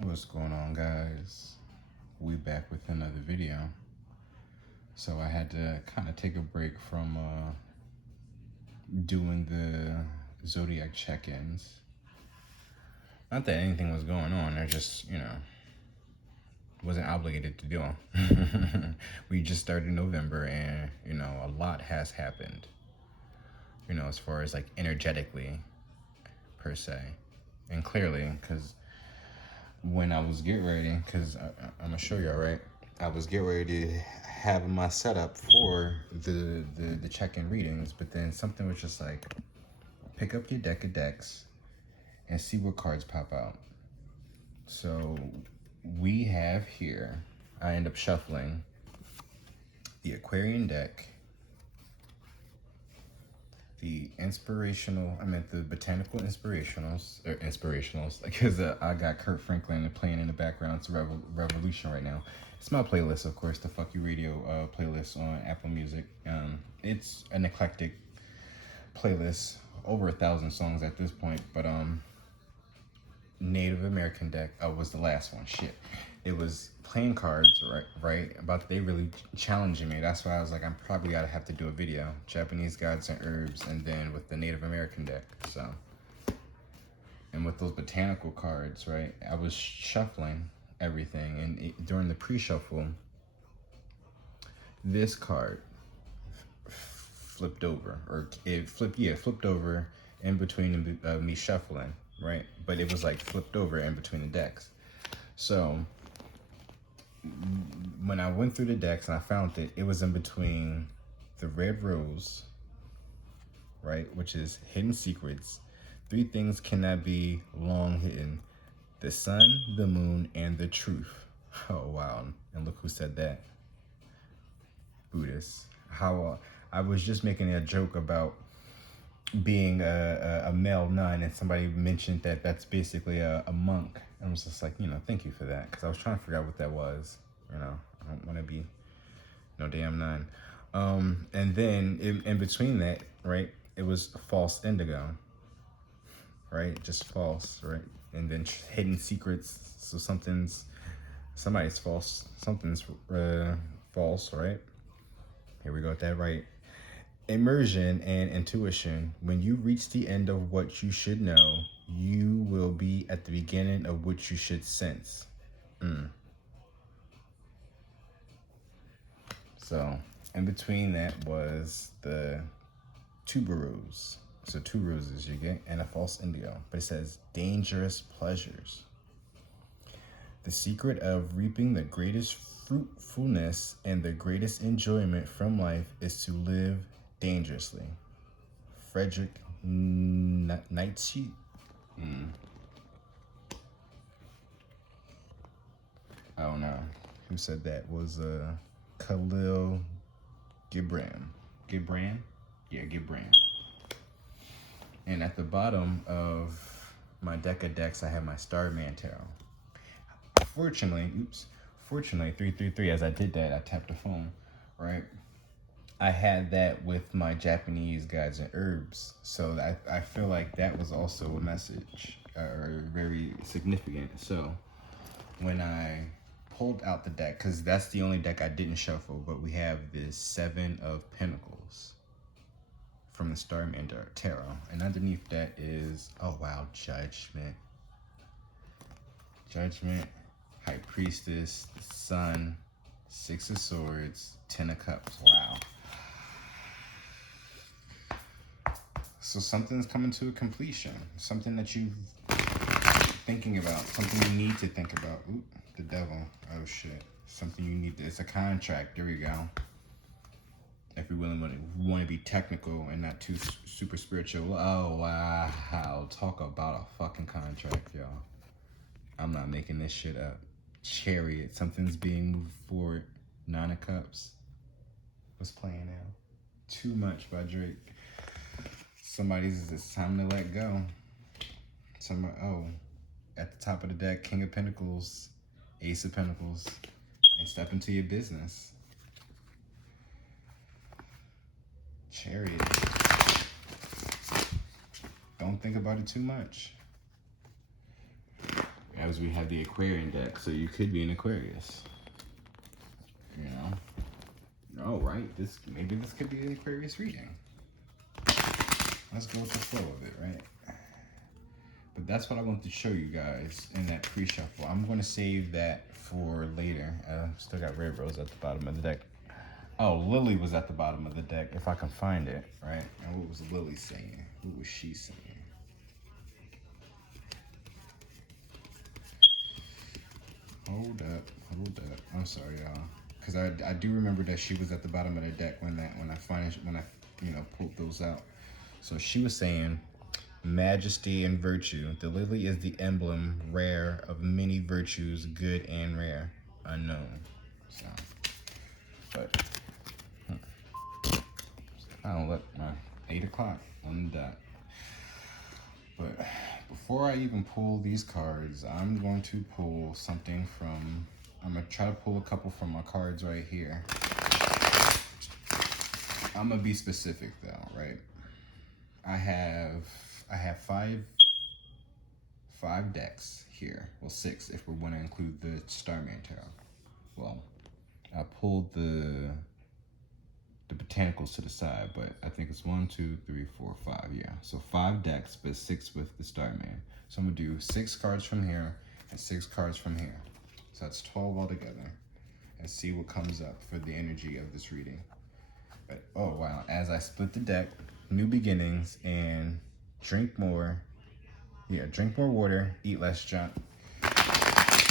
What's going on, guys? We back with another video. So I had to kind of take a break from doing the zodiac check-ins. Not that anything was going on, I just, wasn't obligated to do them. We just started November and, a lot has happened. As far as like energetically, per se. And clearly, because when I was getting ready, because I'm gonna show y'all, right? I was getting ready to have my setup for the check-in readings, but then something was just like, pick up your deck of decks and see what cards pop out. So we have here, I end up shuffling the Aquarian deck, the the botanical inspirationals, because I got Kurt Franklin playing in the background. It's a revolution right now. It's my playlist, of course, the Phuck Yu Radio playlist on Apple Music. It's an eclectic playlist, over 1,000 songs at this point, but Native American deck was the last one. Shit, it was playing cards, right? About they really challenging me. That's why I was like, I'm probably gotta have to do a video, Japanese gods and herbs, and then with the Native American deck. So, and with those botanical cards, right? I was shuffling everything, and during the pre-shuffle, this card flipped over, or it flipped over in between me shuffling, right? But it was like flipped over in between the decks. So when I went through the decks and I found it was in between the Red Rose, right, which is Hidden Secrets. 3 things cannot be long hidden: the sun, the moon, and the truth. Oh, wow. And look who said that. Buddhist. How I was just making a joke about being a male nun, and somebody mentioned that that's basically a monk. I was just like, thank you for that, because I was trying to figure out what that was. I don't want to be no damn nun. And then in between that, right, it was false indigo, right? Just false, right? And then hidden secrets. So somebody's false, something's false, right? Here we go with that, right? Immersion and intuition. When you reach the end of what you should know, you will be at the beginning of what you should sense. So in between that was the tuberose. So 2 roses you get, and a false indigo. But it says dangerous pleasures. The secret of reaping the greatest fruitfulness and the greatest enjoyment from life is to live dangerously. Frederick Nietzsche. I don't know who said that. Was Khalil Gibran. Yeah, Gibran. And at the bottom of my deck of decks, I have my Starman Tarot. Fortunately, 333, as I did that, I tapped the phone, right? I had that with my Japanese gods and herbs. So I feel like that was also a message, or very significant. So when I pulled out the deck, because that's the only deck I didn't shuffle, but we have this 7 of Pentacles from the Starman Tarot. And underneath that is, oh wow, Judgment, High Priestess, the Sun, 6 of Swords, 10 of Cups. Wow. So something's coming to a completion. Something that you're thinking about. Something you need to think about. Oop, the Devil. Oh shit. Something you need to, it's a contract. There you go. If you really want to be technical and not too super spiritual. Oh wow. Talk about a fucking contract, y'all. I'm not making this shit up. Chariot. Something's being moved forward. 9 of Cups. What's playing now? Too Much by Drake. It's time to let go. At the top of the deck, King of Pentacles, Ace of Pentacles, and step into your business. Chariot. Don't think about it too much. We as we have the Aquarian deck. So you could be an Aquarius. You know? Oh, right. Maybe this could be an Aquarius reading. Let's go with the flow of it, right? But that's what I want to show you guys in that pre-shuffle. I'm going to save that for later. Still got Red Rose at the bottom of the deck. Oh, Lily was at the bottom of the deck, if I can find it, right? And what was Lily saying? What was she saying? Hold up. I'm sorry, y'all, because I do remember that she was at the bottom of the deck when I pulled those out. So she was saying, majesty and virtue. The lily is the emblem rare of many virtues, good and rare, unknown. So, but I don't look. 8 o'clock on the dot. But before I even pull these cards, I'm going to pull something from. I'm gonna try to pull a couple from my cards right here. I'm gonna be specific though, right? I have five decks here. Well, 6 if we want to include the Starman Tarot. Well, I pulled the botanicals to the side, but I think it's 1, 2, 3, 4, 5. Yeah, so 5 decks, but 6 with the Starman. So I'm gonna do 6 cards from here and 6 cards from here. So that's 12 altogether, and see what comes up for the energy of this reading. But oh wow, as I split the deck, new beginnings and drink more. Yeah, drink more water, eat less junk.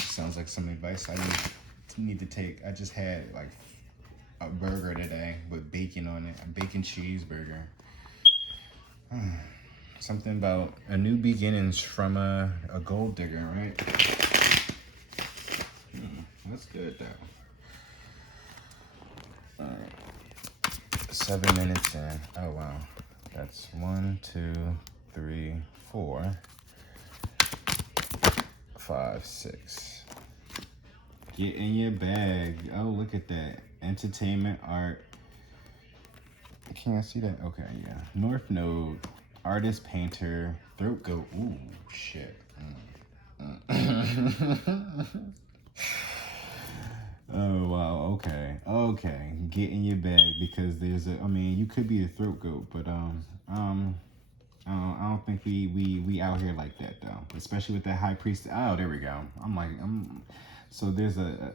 Sounds like some advice I need to take. I just had like a burger today with bacon on it, a bacon cheeseburger. Something about a new beginnings from a gold digger, right? That's good though. All right, 7 minutes in. Oh wow, that's 1, 2, 3, 4, 5, 6. Get in your bag. Oh, look at that. Entertainment, art. Can't see that? Okay, yeah. North Node, artist, painter, throat goat. Ooh, shit. Oh, wow. Okay. Get in your bag, because you could be a throat goat, but, I don't think we out here like that though, especially with that high priest. Oh, there we go. So there's oh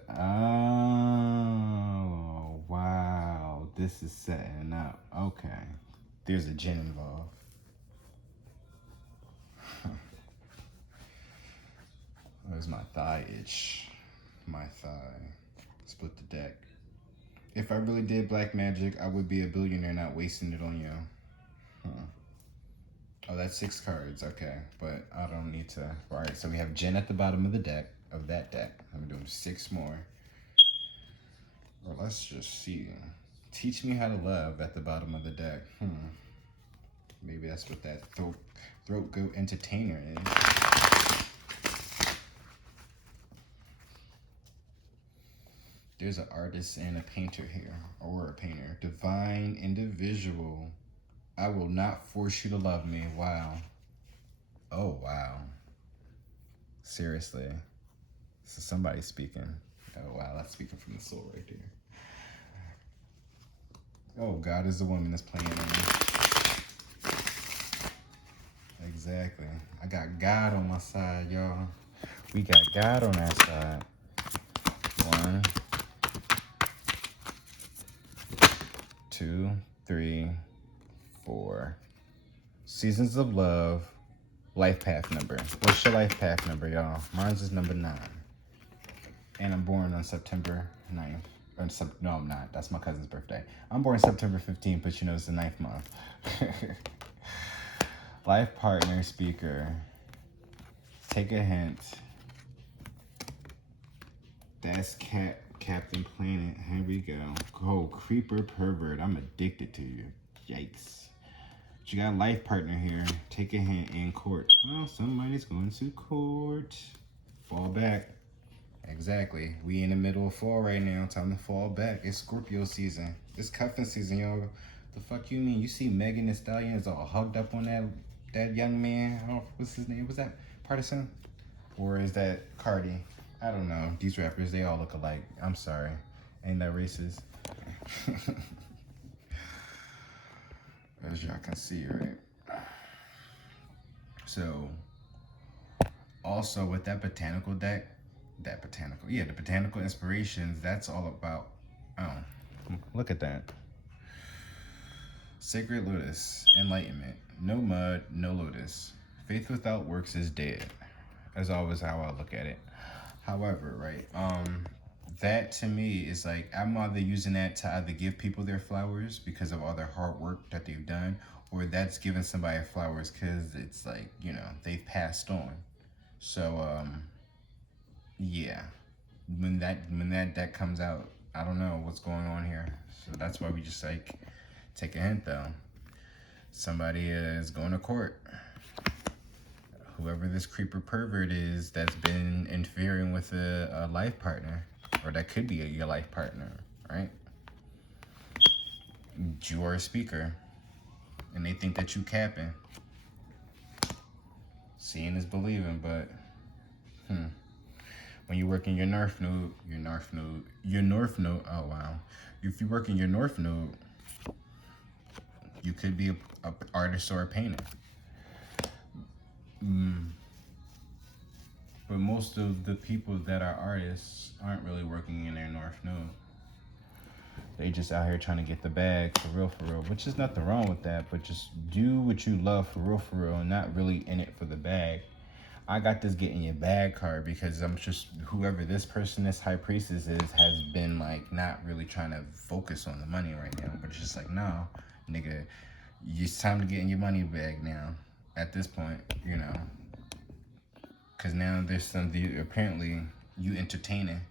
wow, this is setting up. Okay, there's a gin involved. There's my thigh itch. My thigh. Split the deck. If I really did black magic, I would be a billionaire, not wasting it on you. Oh, that's 6 cards, okay. But I don't need to. All right, so we have Jen at the bottom of the deck, of that deck. I'm doing 6 more. Well, let's just see. Teach me how to love at the bottom of the deck. Maybe that's what that throat goat entertainer is. There's an artist and a painter here, or a painter. Divine individual. I will not force you to love me. Wow. Oh, wow. Seriously. So somebody's speaking. Oh, wow. That's speaking from the soul right there. Oh, God is the woman that's playing on me. Exactly. I got God on my side, y'all. We got God on our side. 1, 2, 3, 4. Seasons of love. Life path number. What's your life path number, y'all? Mine's is number 9. And I'm born on September 9th. No, I'm not. That's my cousin's birthday. I'm born September 15th, but it's the 9th month. Life partner, speaker. Take a hint. That's Captain Planet. Here we go. Oh, creeper pervert. I'm addicted to you. Yikes. But you got a life partner here. Take a hint in court. Oh, somebody's going to court. Fall back. Exactly. We in the middle of fall right now. Time to fall back. It's Scorpio season. It's cuffing season, y'all. The fuck you mean? You see Megan Thee Stallion is all hugged up on that young man. I don't know what's his name. Was that Partisan? Or is that Cardi? I don't know. These rappers, they all look alike. I'm sorry. Ain't that racist? As y'all can see, right? So, also with that botanical deck, the botanical inspirations, that's all about, oh, look at that. Sacred Lotus, enlightenment. No mud, no lotus. Faith without works is dead. That's always how I look at it. However, right, that to me is like, I'm either using that to either give people their flowers because of all their hard work that they've done, or that's giving somebody flowers because it's like, you know, they've passed on. So, yeah, when that comes out, I don't know what's going on here. So that's why we just like take a hint though. Somebody is going to court. Whoever this creeper pervert is that's been interfering with a life partner, or that could be your life partner, right? You are a speaker, and they think that you capping. Seeing is believing, but when you work in your north node, oh wow. If you work in your north node, you could be a artist or a painter. But most of the people that are artists aren't really working in their north node. They just out here trying to get the bag for real, which is nothing wrong with that, but just do what you love for real, and not really in it for the bag. I got this get in your bag card because I'm just, whoever this person, this high priestess is, has been like not really trying to focus on the money right now, but it's just like, no, nigga, it's time to get in your money bag now at this point, you know. Because now there's something, apparently, you entertaining.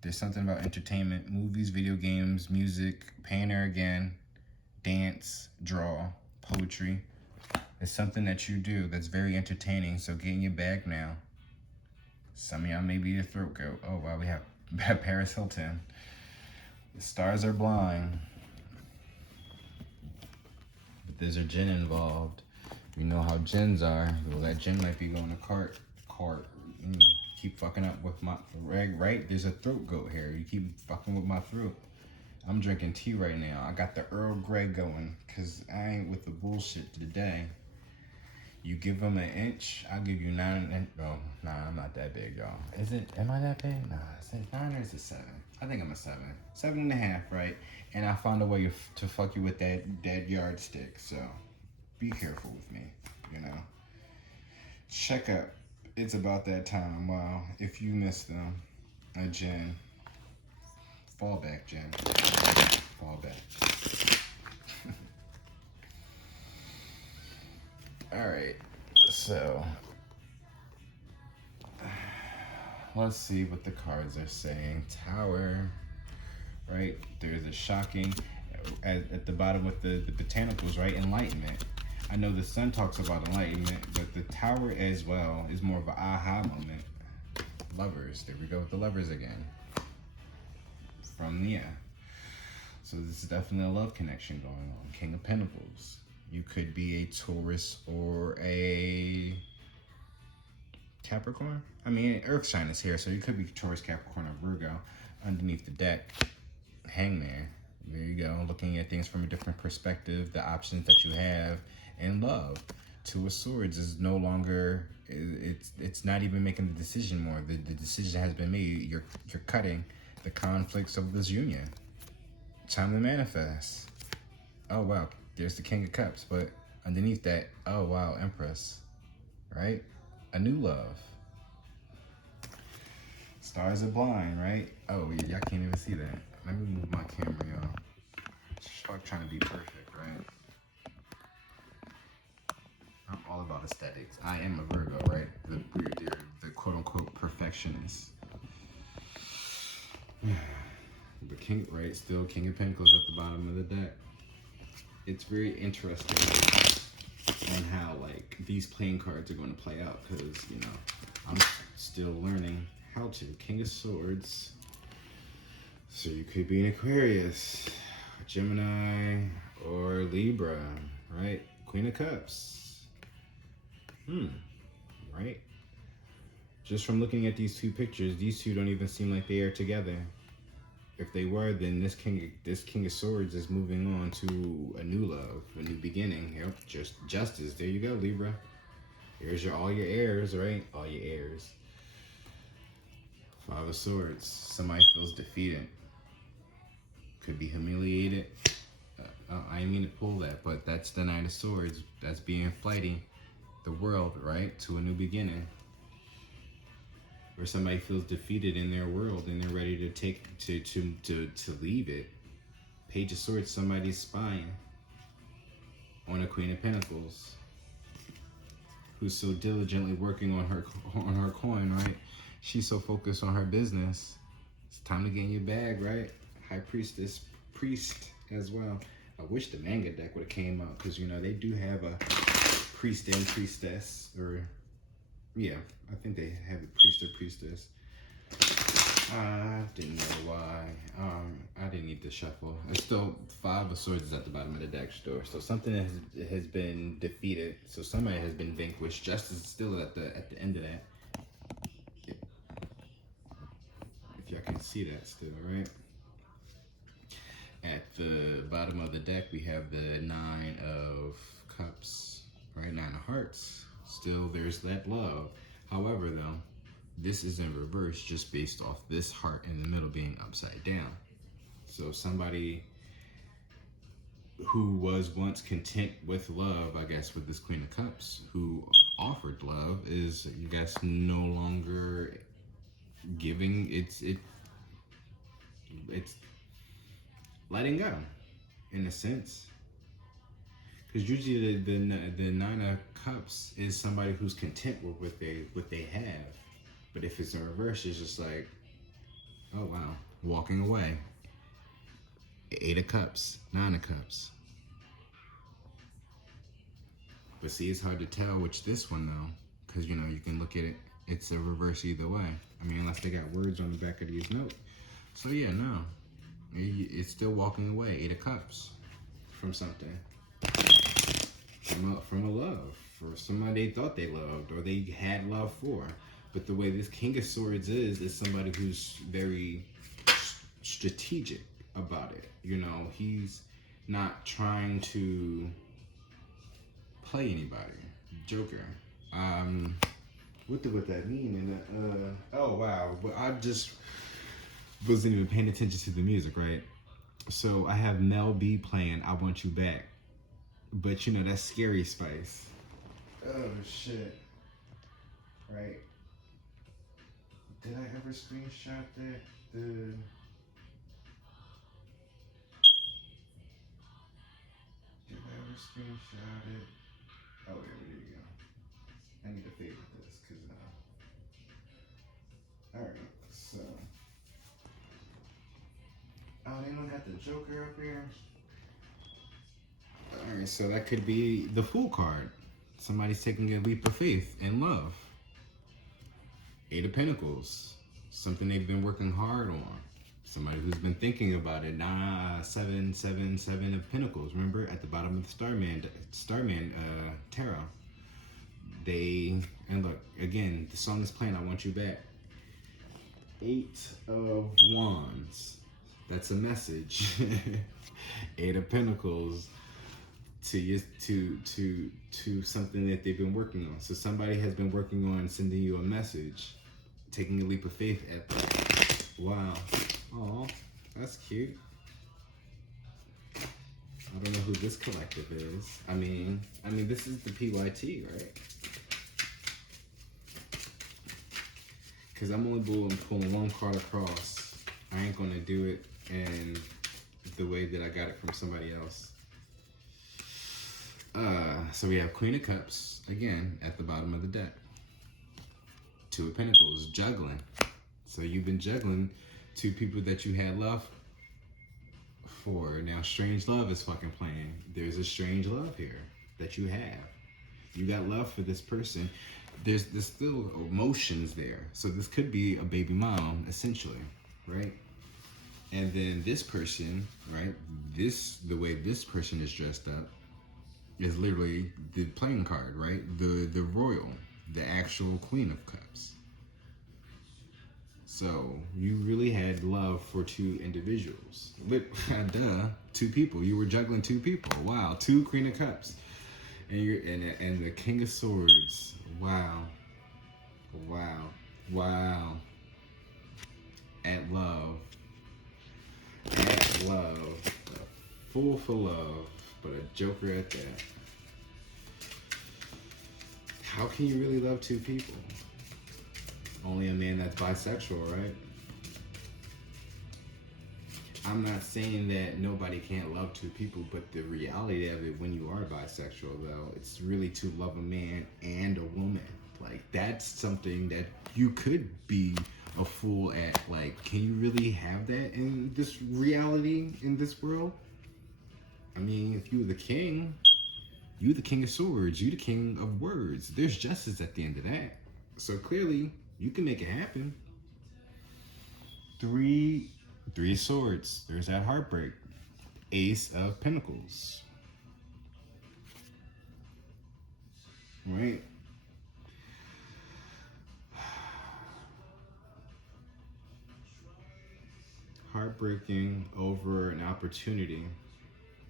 There's something about entertainment, movies, video games, music, painter again, dance, draw, poetry. It's something that you do that's very entertaining, so get in your bag now. Some of y'all may be a throat goat. Oh, wow, we have Paris Hilton. The stars are blind. But there's a djinn involved. You know how djinns are. Well, that djinn might be going to cart. Keep fucking up with my reg, right? There's a throat goat here. You keep fucking with my throat. I'm drinking tea right now. I got the Earl Grey going because I ain't with the bullshit today. You give them an inch, I'll give you 9 and oh, nah, I'm not that big, y'all. Is it? Am I that big? Nah, is it 9 or is it 7? I think I'm a 7. 7.5, right? And I found a way to fuck you with that yardstick. So be careful with me, you know. Check up. It's about that time. Wow. If you missed them, a djinn. Fall back, djinn. Fall back. All right. So let's see what the cards are saying. Tower, right? There's a shocking at the bottom with the botanicals, right? Enlightenment. I know the sun talks about enlightenment, but the tower as well is more of an aha moment. Lovers. There we go with the lovers again. From Nia. So this is definitely a love connection going on. King of Pentacles. You could be a Taurus or a Capricorn. I mean, Earth sign is here, so you could be Taurus, Capricorn, or Virgo. Underneath the deck, Hangman. There you go. Looking at things from a different perspective, the options that you have in love. Two of Swords is no longer, it's not even making the decision more. The decision has been made. You're cutting the conflicts of this union. Time to manifest. Oh, wow. There's the King of Cups, but underneath that, oh, wow, Empress. Right? A new love. Stars are blind, right? Oh, y'all can't even see that. Let me move my camera, y'all. I'm trying to be perfect, right? I'm all about aesthetics. I am a Virgo, right? The quote-unquote perfectionist. The King, right? Still King of Pentacles at the bottom of the deck. It's very interesting on how, like, these playing cards are going to play out because, you know, I'm still learning how to. King of Swords. So you could be an Aquarius, Gemini, or Libra, right? Queen of Cups. Right? Just from looking at these two pictures, these two don't even seem like they are together. If they were, then this King of Swords is moving on to a new love, a new beginning. Yep, just justice. There you go, Libra. Here's all your heirs, right? All your heirs. Five of Swords. Somebody feels defeated. Could be humiliated. I didn't mean to pull that, but that's the Knight of Swords. That's being fighting the world, right, to a new beginning. Where somebody feels defeated in their world and they're ready to to leave it. Page of Swords, somebody's spying on a Queen of Pentacles, who's so diligently working on her coin, right? She's so focused on her business. It's time to get in your bag, right? High Priestess, Priest as well. I wish the manga deck would have came out, because you know they do have a priest and priestess, or yeah, I think they have a priest or priestess. I didn't know why. I didn't need to shuffle. It's still Five of Swords is at the bottom of the deck store. So something has been defeated. So somebody has been vanquished. Justice is still at the end of that. If y'all can see that still, right? At the bottom of the deck, we have the Nine of Cups, right? Nine of Hearts. Still, there's that love. However, though, this is in reverse just based off this heart in the middle being upside down. So somebody who was once content with love, I guess, with this Queen of Cups, who offered love, is, you guys, no longer giving. It's letting go, in a sense. Because usually the Nine of Cups is somebody who's content with what they have. But if it's in reverse, it's just like, oh wow, walking away. Eight of Cups, Nine of Cups. But see, it's hard to tell which this one though, because you know you can look at it. It's a reverse either way. I mean, unless they got words on the back of these notes. So yeah, no, it's still walking away. Eight of Cups from something. From a love, for somebody they thought they loved or they had love for. But the way this King of Swords is somebody who's very strategic about it. You know, he's not trying to play anybody. Joker. What did that mean? And oh wow, but I just wasn't even paying attention to the music, right? So I have Mel B playing "I Want You Back." But you know, that's Scary Spice. Oh shit. Right. Did I ever screenshot that? Did I ever screenshot it? Oh yeah, there you go. I need to favorite this because alright, so oh, they don't have the Joker up here. Alright, so that could be the Fool card. Somebody's taking a leap of faith and love. Eight of Pentacles. Something they've been working hard on. Somebody who's been thinking about it. Seven of Pentacles. Remember, at the bottom of the Starman tarot. And look, again, the song is playing, I Want You Back. Eight of Wands. That's a message. Eight of Pentacles. To something that they've been working on. So somebody has been working on sending you a message, taking a leap of faith at that. Wow. Oh, that's cute. I don't know who this collective is. I mean, this is the PYT, right? Because I'm only pulling one card across. I ain't gonna do it in the way that I got it from somebody else. So we have Queen of Cups, again, at the bottom of the deck. Two of Pentacles, juggling. So you've been juggling two people that you had love for. Now, strange love is fucking playing. There's a strange love here that you have. You got love for this person. There's still emotions there. So this could be a baby mom, essentially, right? And then this person, right? The way this person is dressed up is literally the playing card, right? The royal, the actual Queen of Cups. So you really had love for two individuals. Duh, two people. You were juggling two people. Wow, two Queen of Cups, and the King of Swords. Wow, wow, wow. At love, a fool for love, but a joker at that. How can you really love two people? Only a man that's bisexual, right? I'm not saying that nobody can't love two people, but the reality of it when you are bisexual, though, it's really to love a man and a woman. Like, that's something that you could be a fool at. Like, can you really have that in this reality, in this world? I mean, if you were the king, you the King of Swords, you the King of Words. There's justice at the end of that. So clearly, you can make it happen. Three of Swords. There's that heartbreak. Ace of Pentacles. Right? Heartbreaking over an opportunity.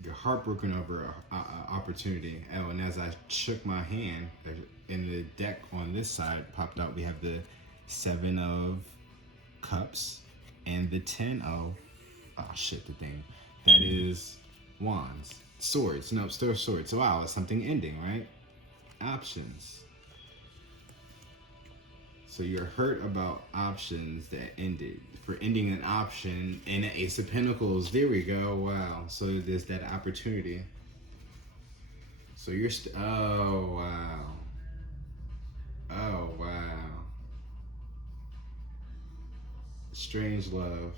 You're heartbroken over an opportunity. Oh, and as I shook my hand, in the deck on this side popped out, we have the 7 of Cups and the 10 of, oh shit, the thing. That is Wands. Swords. No, still Swords. So wow, it's something ending, right? Options. So you're hurt about options that ended. For ending an option and an Ace of Pentacles. There we go. Wow. So there's that opportunity. So you're oh wow. Oh wow. Strange love.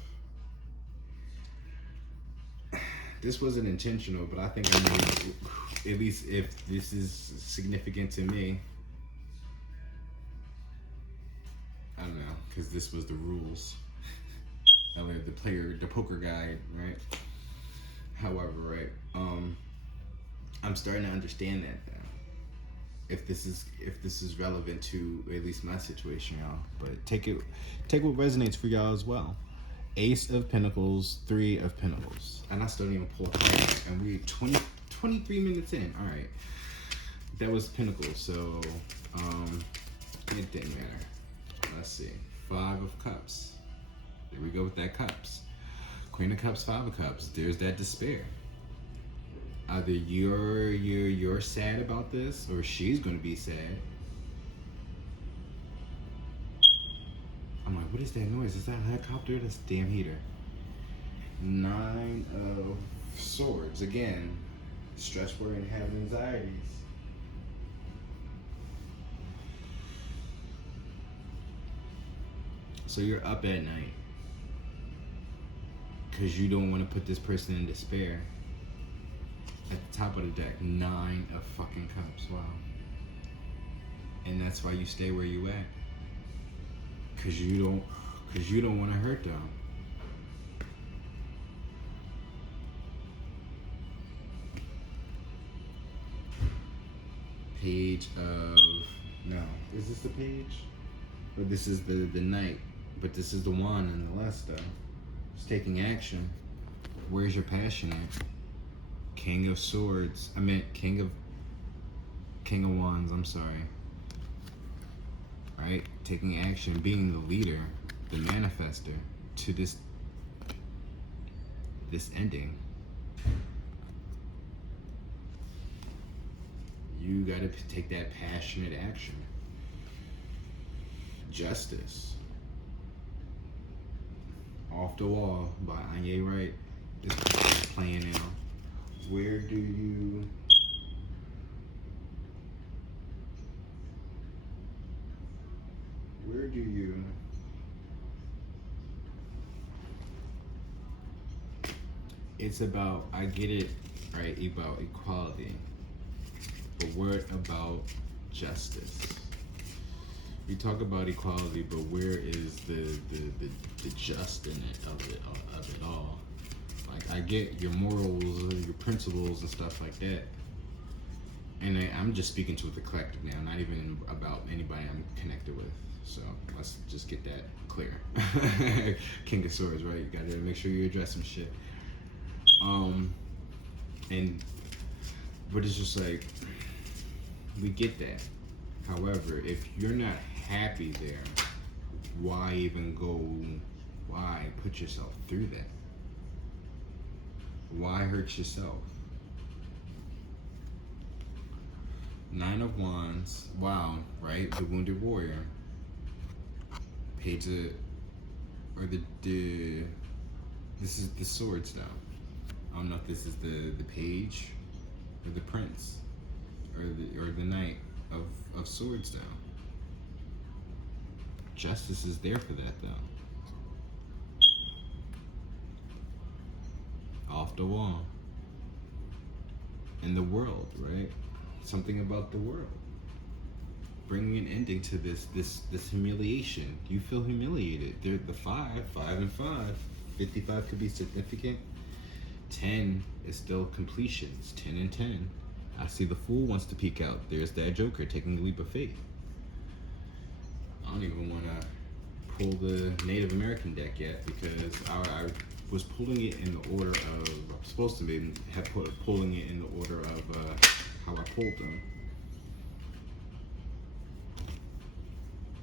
This wasn't intentional, but I think I made, at least if this is significant to me, I don't know, because this was the rules. The poker guide, right? However, right, I'm starting to understand that now. If this is relevant to at least my situation, y'all. But take what resonates for y'all as well. Ace of Pentacles, 3 of Pentacles. And I still didn't even pull a card. And we're 23 minutes in. All right. That was Pentacles, so it didn't matter. Let's see. 5 of Cups. There we go with that Cups. Queen of Cups, 5 of Cups. There's that despair. Either you're sad about this, or she's gonna be sad. I'm like, what is that noise? Is that a helicopter? That's a damn heater. 9 of Swords. Again, stress, worry, and having anxieties. So you're up at night because you don't want to put this person in despair. At the top of the deck, 9 of fucking Cups. Wow. And that's why you stay where you at. Cause you don't want to hurt them. Page of, no, is this the page? Or this is the Knight, but this is the Wand nonetheless though. It's taking action. Where's your passion at? King of Swords. I meant King of Wands, I'm sorry. Right? Taking action, being the leader, the manifester to this ending. You gotta take that passionate action. Justice. Off the Wall by Anye Wright is playing now. Where do you it's about, I get it, right, about equality, but what about justice? We talk about equality, but where is the just in it of it all? Like, I get your morals, your principles and stuff like that. And I'm just speaking to the collective now, not even about anybody I'm connected with. So, Let's just get that clear. King of Swords, right? You gotta make sure you address some shit. But it's just like, we get that. However, if you're not happy there, why even go? Why put yourself through that? Why hurt yourself? Nine of Wands. Wow, right? The Wounded Warrior. Page of, or this is the Swords now. I don't know if this is the Page or the Prince or the Knight of Swords now. Justice is there for that though. Off the wall. And the world, right? Something about the world. Bringing an ending to this humiliation. You feel humiliated. They're the 5 and 5. 55 could be significant. 10 is still completions. 10 and 10. I see the Fool wants to peek out. There's that Joker taking a leap of faith. I don't even want to pull the Native American deck yet because I was pulling it in the order of, I'm supposed to be pulling it in the order of how I pulled them.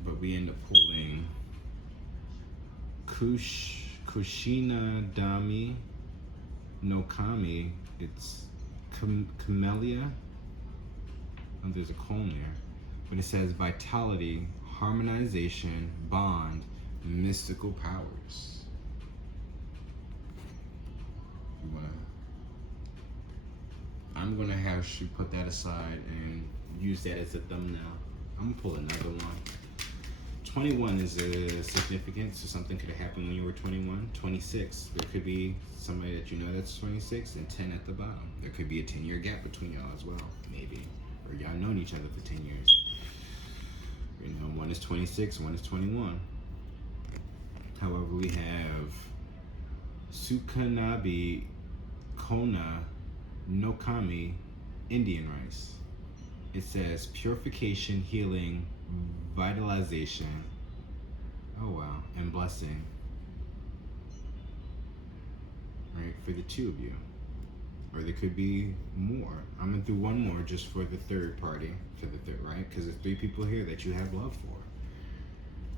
But we end up pulling Kushina Dami no Kami. It's Camellia. Oh, there's a colon there. But it says vitality, harmonization, bond, mystical powers. I'm gonna have you put that aside and use that as a thumbnail. I'm gonna pull another one. 21 is a significant, so something could have happened when you were 21. 26, there could be somebody that you know that's 26, and 10 at the bottom. There could be a 10-year gap between y'all as well, maybe. Or y'all known each other for 10 years. You know, one is 26, one is 21. However, we have Sukanabi Kona no Kami Indian rice. It says purification, healing, vitalization, oh wow, and blessing. Right, for the two of you. Or there could be more. I'm gonna do one more just for the third party, right? Because there's 3 people here that you have love for.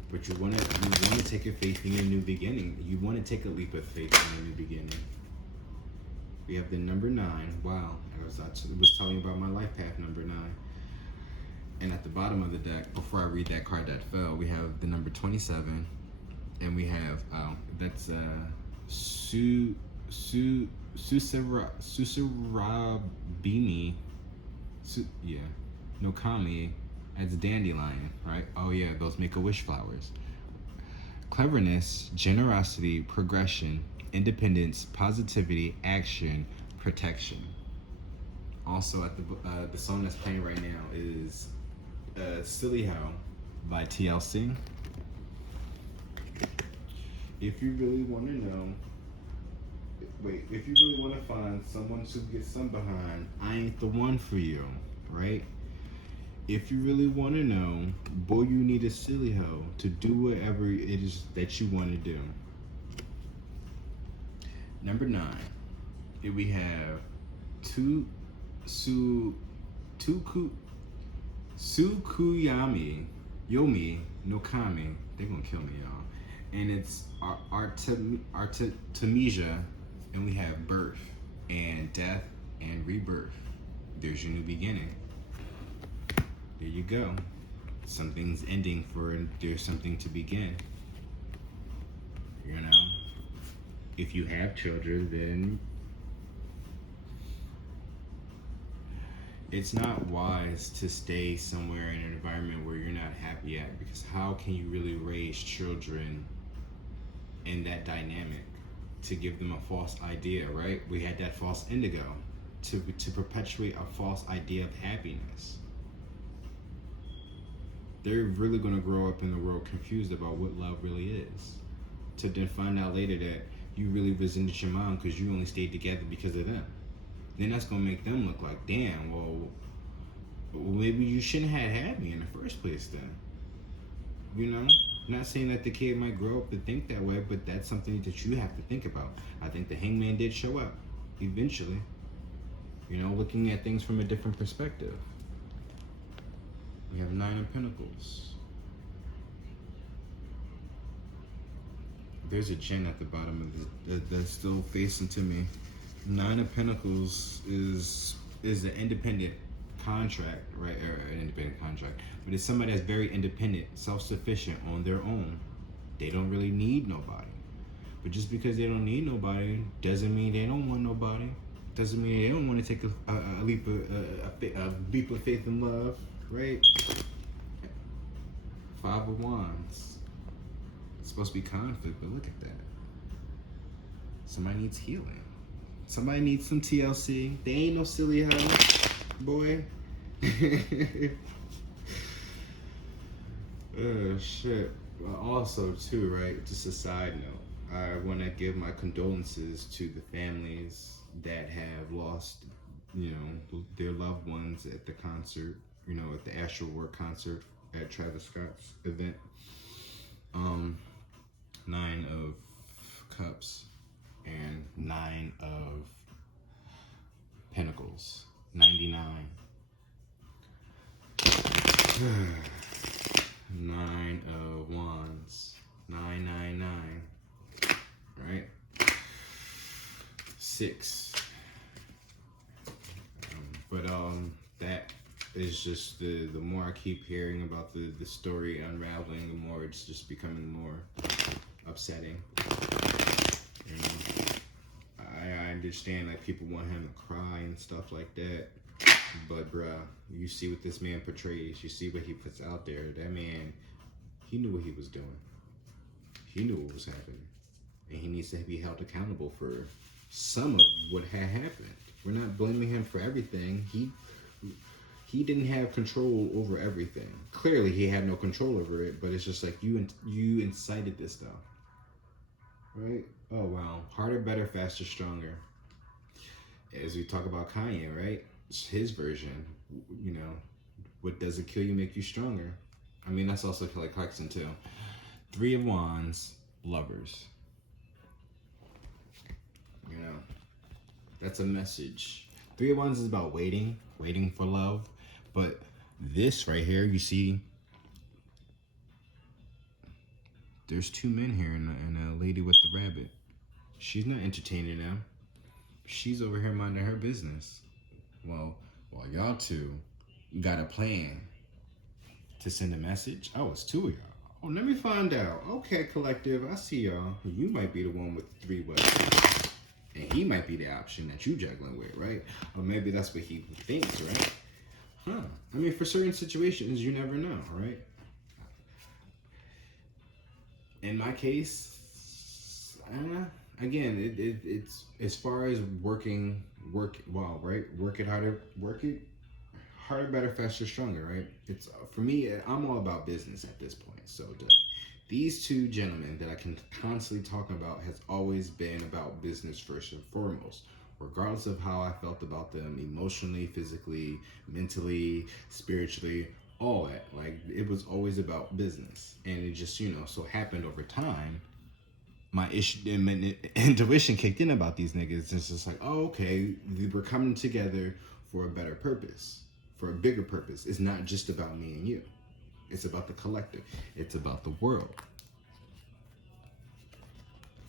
But you wanna take a faith in your new beginning. You wanna take a leap of faith in your new beginning. We have the number 9. Wow, I was telling you about my life path, number 9. And at the bottom of the deck, before I read that card that fell, we have the number 27, and we have that's Susurabimi, no Kami, as dandelion, right? Oh yeah, those Make-A-Wish flowers. Cleverness, generosity, progression, independence, positivity, action, protection. Also, at the song that's playing right now is Silly How by TLC. If you really want to know, if you really want to find someone to get some behind, I ain't the one for you, right? If you really want to know, boy, you need a silly hoe to do whatever it is that you want to do. Number 9, we have Tsukuyami Yomi no Kami. They're gonna kill me, y'all. And it's Artemisia, and we have birth and death and rebirth. There's your new beginning. There you go. Something's ending there's something to begin. You know? If you have children, then it's not wise to stay somewhere in an environment where you're not happy at, because how can you really raise children in that dynamic to give them a false idea, right? We had that false indigo to perpetuate a false idea of happiness. They're really going to grow up in the world confused about what love really is, to then find out later that you really resented your mom because you only stayed together because of them. Then that's gonna make them look like, damn, well maybe you shouldn't have had me in the first place then. You know? Not saying that the kid might grow up to think that way, but that's something that you have to think about. I think the Hangman did show up eventually. You know, looking at things from a different perspective. We have 9 of Pentacles. There's a Jinn at the bottom of this that's still facing to me. 9 of Pentacles is an independent contract, right? Or an independent contract, but it's somebody that's very independent, self-sufficient on their own. They don't really need nobody. But just because they don't need nobody doesn't mean they don't want nobody. Doesn't mean they don't want to take a leap of faith and love, right? 5 of Wands. It's supposed to be conflict, but look at that. Somebody needs healing. Somebody needs some TLC. They ain't no silly hoe, boy. Oh, shit. Well, also, too, right, just a side note, I want to give my condolences to the families that have lost, you know, their loved ones at the concert, you know, at the Astral World concert at Travis Scott's event. 9 of Cups and 9 of Pentacles. 99. 9 of Wands. 999. Right? 6. That is just the more I keep hearing about the story unraveling, the more it's just becoming more upsetting. You know, I understand like people want him to cry and stuff like that, but bruh, you see what this man portrays, you see what he puts out there. That man, he knew what he was doing. He knew what was happening, and he needs to be held accountable for some of what had happened. We're not blaming him for everything. He didn't have control over everything. Clearly, he had no control over it, but it's just like you incited this stuff. Right? Oh, wow. Harder, better, faster, stronger. As we talk about Kanye, right? It's his version. You know, what doesn't kill you make you stronger. I mean, that's also Kelly Clarkson, too. 3 of Wands, Lovers. You know, that's a message. 3 of Wands is about waiting for love. But this right here, you see, there's 2 men here and a lady with the rabbit. She's not entertaining them. She's over here minding her business. Well, y'all 2 got a plan to send a message. Oh, it's 2 of y'all. Oh, let me find out. Okay, collective, I see y'all. You might be the one with 3 ways. And he might be the option that you juggling with, right? Or maybe that's what he thinks, right? Huh. I mean, for certain situations, you never know, right? In my case, again, it's as far as work it harder, better, faster, stronger, right? It's for me, I'm all about business at this point. So these 2 gentlemen that I can constantly talk about has always been about business first and foremost. Regardless of how I felt about them emotionally, physically, mentally, spiritually, all that. Like, it was always about business. And it just, you know, so happened over time, my intuition kicked in about these niggas. It's just like, oh, okay, we're coming together for a better purpose, for a bigger purpose. It's not just about me and you. It's about the collective. It's about the world.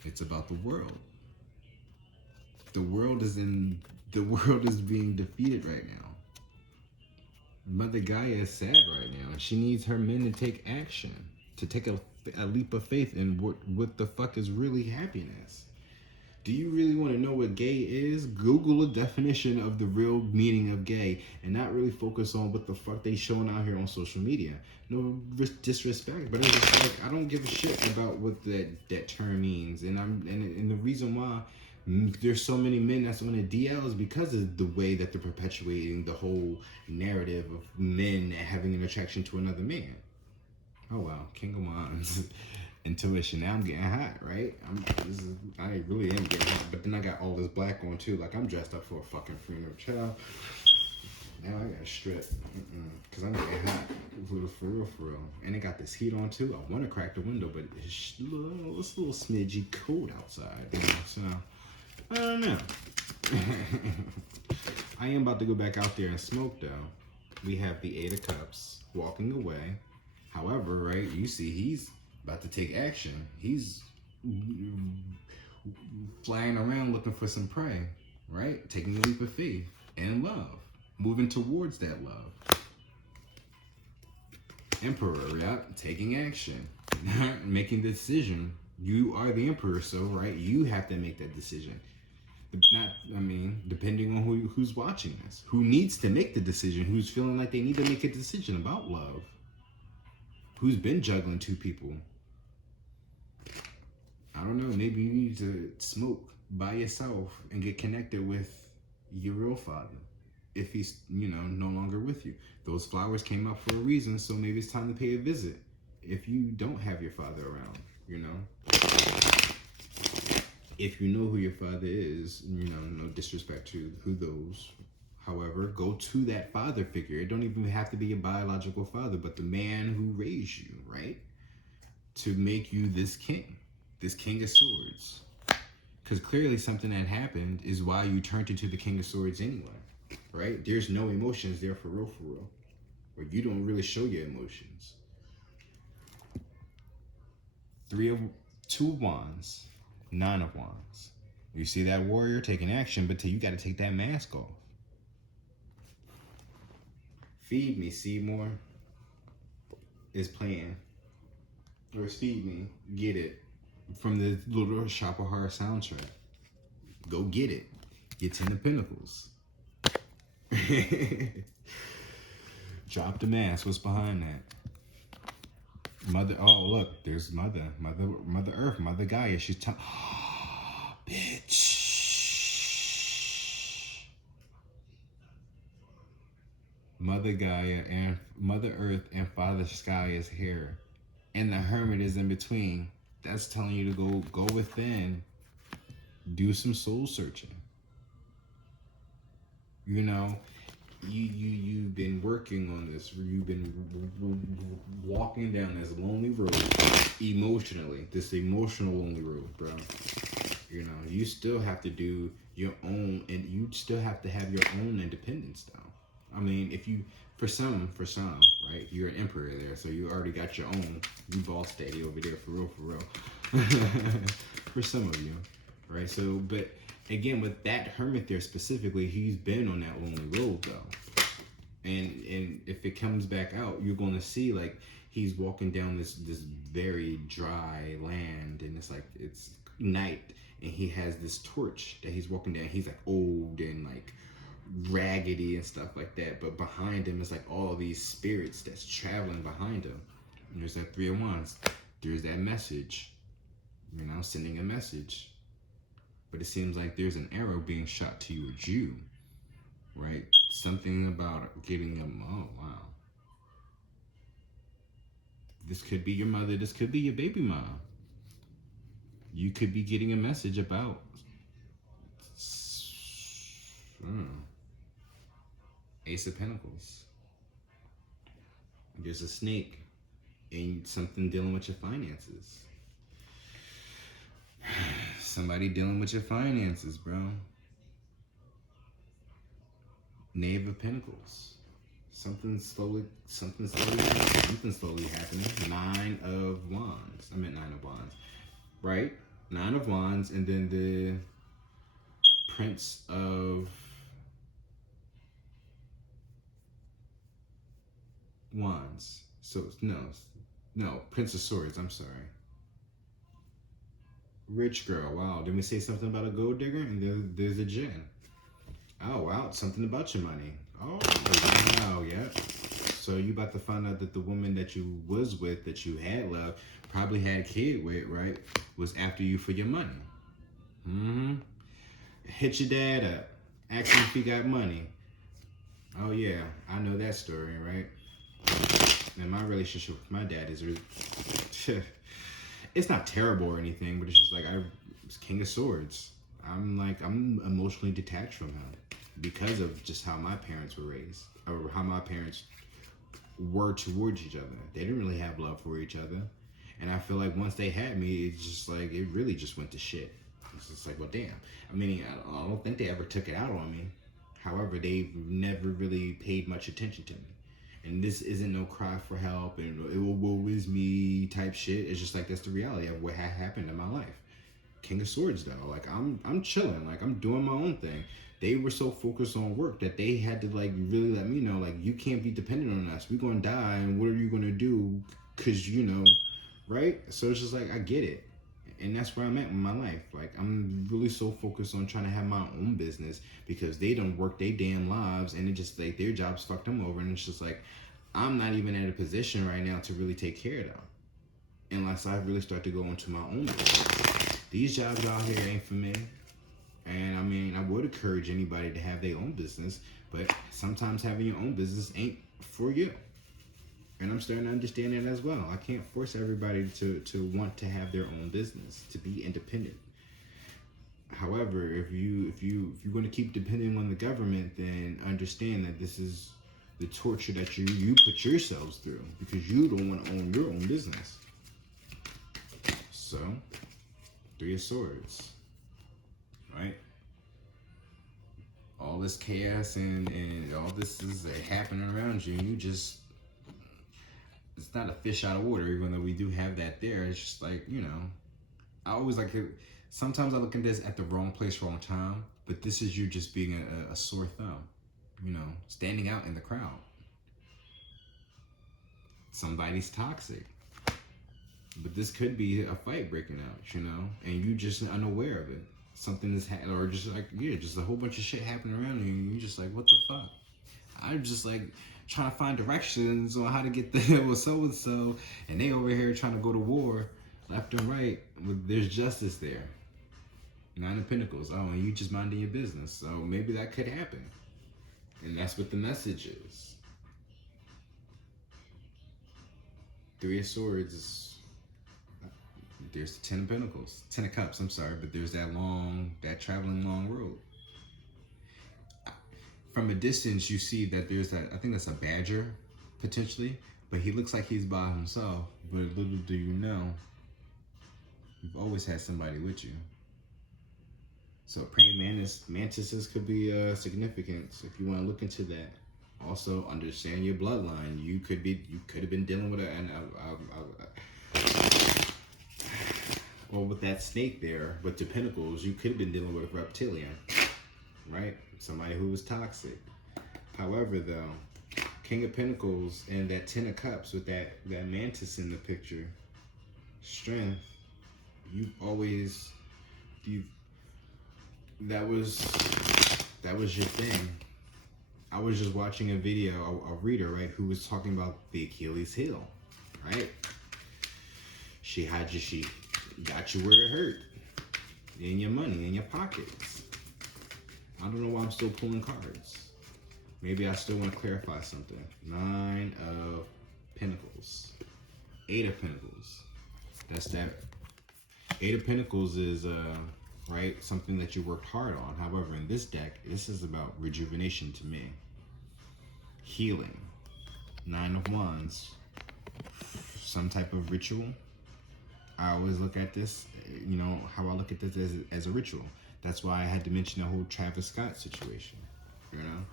It's about the world. The world is being defeated right now. Mother Gaia is sad right now, and she needs her men to take action, to take a leap of faith in what the fuck is really happiness. Do you really want to know what gay is? Google a definition of the real meaning of gay, and not really focus on what the fuck they showing out here on social media. No disrespect, but it's just like, I don't give a shit about what that term means, and the reason why there's so many men that's on the DL is because of the way that they're perpetuating the whole narrative of men having an attraction to another man. Oh wow, King of Wands. Intuition. Now I'm getting hot, right? I really am getting hot. But then I got all this black on too. Like, I'm dressed up for a fucking funeral. Child. Now I got a strip. Because I'm getting hot. For real. And it got this heat on too. I want to crack the window, but it's a little smidgy cold outside. You know? So, I don't know. I am about to go back out there and smoke though. We have the Eight of Cups walking away. However, right, you see he's about to take action. He's flying around looking for some prey, right? Taking a leap of faith and love. Moving towards that love. Emperor, yeah, taking action. Making the decision. You are the emperor, so, right, you have to make that decision. Depending on who's watching this. Who needs to make the decision? Who's feeling like they need to make a decision about love? Who's been juggling two people? I don't know, maybe you need to smoke by yourself and get connected with your real father. If he's, no longer with you. Those flowers came out for a reason, so maybe it's time to pay a visit. If you don't have your father around, If you know who your father is, no disrespect to who those. However, go to that father figure. It don't even have to be a biological father, but the man who raised you, right? To make you this king of swords. Because clearly something that happened is why you turned into the King of Swords anyway. Right? There's no emotions there for real. Or you don't really show your emotions. Two of Wands, Nine of Wands. You see that warrior taking action, but you got to take that mask off. Feed Me, Seymour is playing. Or Feed Me, get it. From the Little Shop of Horror soundtrack. Go get it. Get 10 of Pentacles. Drop the mask. What's behind that? Mother. Oh, look. There's Mother Earth. Mother Gaia. She's bitch. Mother Gaia and Mother Earth and Father Sky is here, and the Hermit is in between. That's telling you to go within. Do some soul searching. You've been working on this. You've been walking down this lonely road emotionally. This emotional lonely road, bro. You still have to do your own, and you still have to have your own independence, though. If you, for some, right? You're an emperor there, so you already got your own. You boss daddy over there, for real. For some of you, right? So, but again, with that hermit there specifically, he's been on that lonely road though. And if it comes back out, you're gonna see like he's walking down this very dry land, and it's night, and he has this torch that he's walking down. He's like old and like raggedy and stuff like that, but behind him is like all these spirits that's traveling behind him. And there's that Three of Wands. There's that message. Sending a message. But it seems like there's an arrow being shot towards you, right? Something about getting them. Oh, wow. This could be your mother. This could be your baby mom. You could be getting a message about Ace of Pentacles. There's a snake and something dealing with your finances. Somebody dealing with your finances, bro. Knave of Pentacles. Something slowly happening. Nine of Wands. Nine of Wands. Right? Nine of Wands, and then the Prince of Wands. So, no, Prince of Swords, I'm sorry. Rich girl, wow. Didn't we say something about a gold digger? And there's a djinn. Oh, wow, something about your money. Oh, wow, yeah. So you about to find out that the woman that you was with, that you had loved, probably had a kid with, right, was after you for your money. Hit your dad up. Ask him if he got money. Oh, yeah, I know that story, right? And my relationship with my dad is... it's not terrible or anything, but it's just like, I was King of Swords. I'm emotionally detached from him. because of just how my parents were raised, or how my parents were towards each other. They didn't really have love for each other. And I feel like once they had me, it's just like, it really just went to shit. It's just like, well, damn. I mean, I don't think they ever took it out on me. However, they've never really paid much attention to me. And this isn't no cry for help and it will woe is me type shit. It's just like, that's the reality of what happened in my life. King of Swords though, like I'm chilling, like I'm doing my own thing. They were so focused on work that they had to like really let me know, like, you can't be dependent on us. We're gonna die, and what are you gonna do? Cause you know, right? So it's just like, I get it. And that's where I'm at in my life. Like, I'm really so focused on trying to have my own business because they don't work their damn lives, and it just like their jobs fucked them over. And it's just like, I'm not even at a position right now to really take care of them unless I really start to go into my own business. These jobs out here ain't for me. And I mean, I would encourage anybody to have their own business, but sometimes having your own business ain't for you. And I'm starting to understand that as well. I can't force everybody to want to have their own business, to be independent. However, if you're going to keep depending on the government, then understand that this is the torture that you put yourselves through because you don't want to own your own business. So, Three of Swords, right? All this chaos and all this is happening around you, and you just, it's not a fish out of water, even though we do have that there. It's just like, you know, I always like it. Sometimes I look at this at the wrong place, wrong time, but this is you just being a sore thumb, you know, standing out in the crowd. Somebody's toxic. But this could be a fight breaking out, you know, and you just unaware of it. Something is happening, or just like, yeah, just a whole bunch of shit happening around you, and you're just like, what the fuck? I'm just like trying to find directions on how to get there with so-and-so, and they over here trying to go to war left and right. There's justice there. Nine of Pentacles. Oh, and you just minding your business. So maybe that could happen. And that's what the message is. Three of Swords. There's the Ten of Pentacles. Ten of Cups, I'm sorry. But there's that traveling long road. From a distance, you see that there's that, I think that's a badger, potentially. But he looks like he's by himself. But little do you know, you've always had somebody with you. So praying mantises could be significant. So if you want to look into that, also understand your bloodline. You could have been dealing with or with that snake there, with the Pentacles, you could have been dealing with a reptilian, right? Somebody who was toxic. However, though, King of Pentacles and that Ten of Cups with that mantis in the picture, strength. That was your thing. I was just watching a video, a reader, right, who was talking about the Achilles heel, right? She got you where it hurt, in your money, in your pockets. I don't know why I'm still pulling cards. Maybe I still want to clarify something. Nine of Pentacles. Eight of Pentacles. That's that. Eight of Pentacles is right, something that you worked hard on. However, in this deck, this is about rejuvenation to me. Healing. Nine of Wands. Some type of ritual. I always look at this, you know, how I look at this as a ritual. That's why I had to mention the whole Travis Scott situation, you know?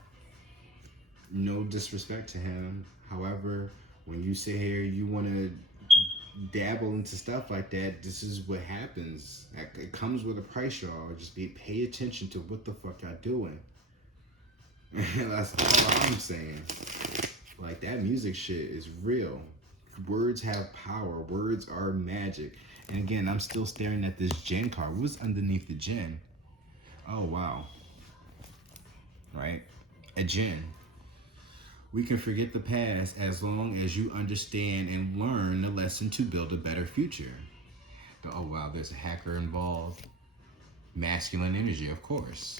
No disrespect to him. However, when you sit here, you want to dabble into stuff like that, this is what happens. It comes with a price, y'all. Just pay attention to what the fuck y'all doing. That's all I'm saying. Like, that music shit is real. Words have power. Words are magic. And again, I'm still staring at this Jinn card. What's underneath the Jinn? Oh, wow. Right? A Jinn. We can forget the past as long as you understand and learn the lesson to build a better future. Oh, wow, there's a hacker involved. Masculine energy, of course.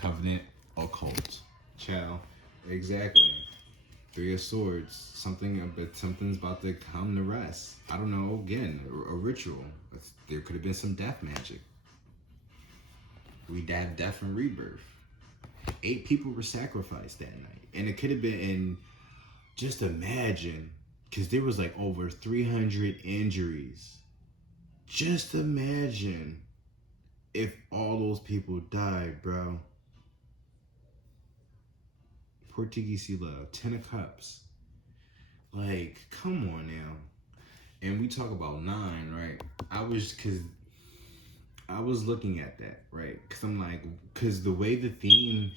Covenant, occult. Ciao. Exactly. Three of Swords. Something's about to come to rest. I don't know. Again, a ritual. There could have been some death magic. We had death and rebirth. 8 people were sacrificed that night. And it could have been, and just imagine, because there was like over 300 injuries. Just imagine if all those people died, bro. Portuguese love, 10 of cups. Like, come on now. And we talk about 9, right? I was looking at that, right? Because I'm like, because the way his theme,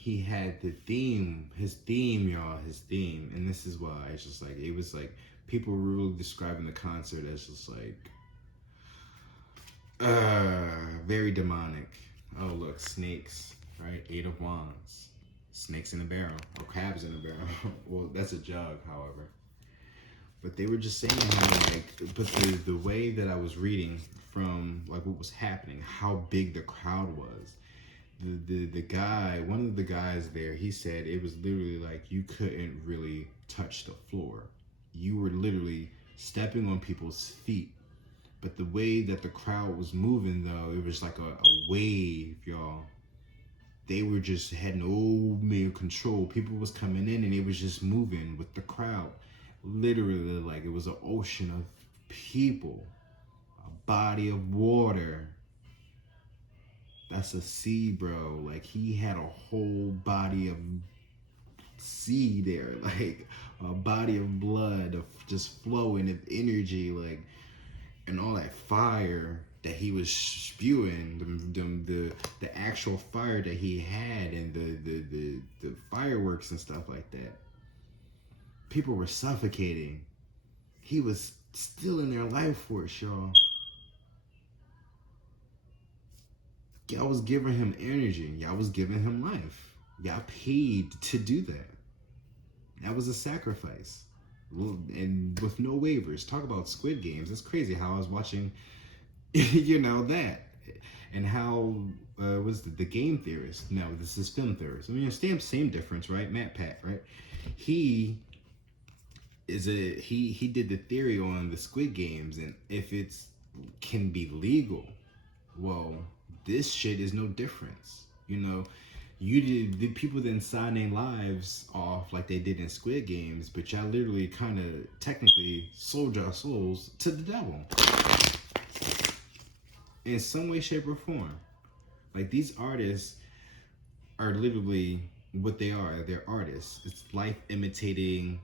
and this is why it's just like, it was like, people were really describing the concert as just like, very demonic. Oh, look, snakes, right? 8 of wands. Snakes in a barrel, or crabs in a barrel. Well, that's a jug, however. But they were just saying how, like, but the way that I was reading from, like, what was happening, how big the crowd was. The guy, one of the guys there, he said it was literally like you couldn't really touch the floor. You were literally stepping on people's feet. But the way that the crowd was moving, though, it was like a wave, y'all. They were just had no mere control. People was coming in and it was just moving with the crowd. Literally, like it was an ocean of people, a body of water. That's a sea, bro. Like he had a whole body of sea there, like a body of blood, of just flowing of energy, like, and all that fire that he was spewing, the actual fire that he had, and the fireworks and stuff like that. People were suffocating. He was still in their life force, y'all. Y'all was giving him energy. Y'all was giving him life. Y'all paid to do that. That was a sacrifice. And with no waivers. Talk about Squid Games. It's crazy how I was watching, that. And how was the game theorist? No, this is film theorist. I mean, same difference, right? Matt Pat, right? He did the theory on the Squid Games and if it's can be legal. Well, this shit is no difference. The people didn't sign their lives off like they did in Squid Games, but y'all literally kind of technically sold your souls to the devil in some way, shape, or form. Like these artists are literally what they are. They're artists. It's life imitating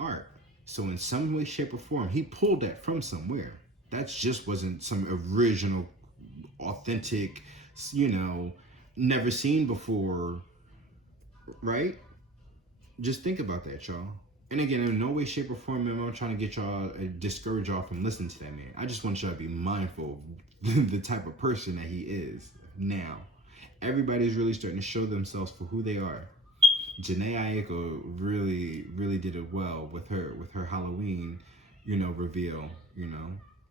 art. So in some way, shape, or form, he pulled that from somewhere. That just wasn't some original, authentic, never seen before, right? Just think about that, y'all. And again, in no way, shape, or form am I trying to get y'all, discourage y'all from listening to that man. I just want y'all to be mindful of the type of person that he is now. Everybody's really starting to show themselves for who they are. Janae Aiko really, really did it well with her Halloween, reveal.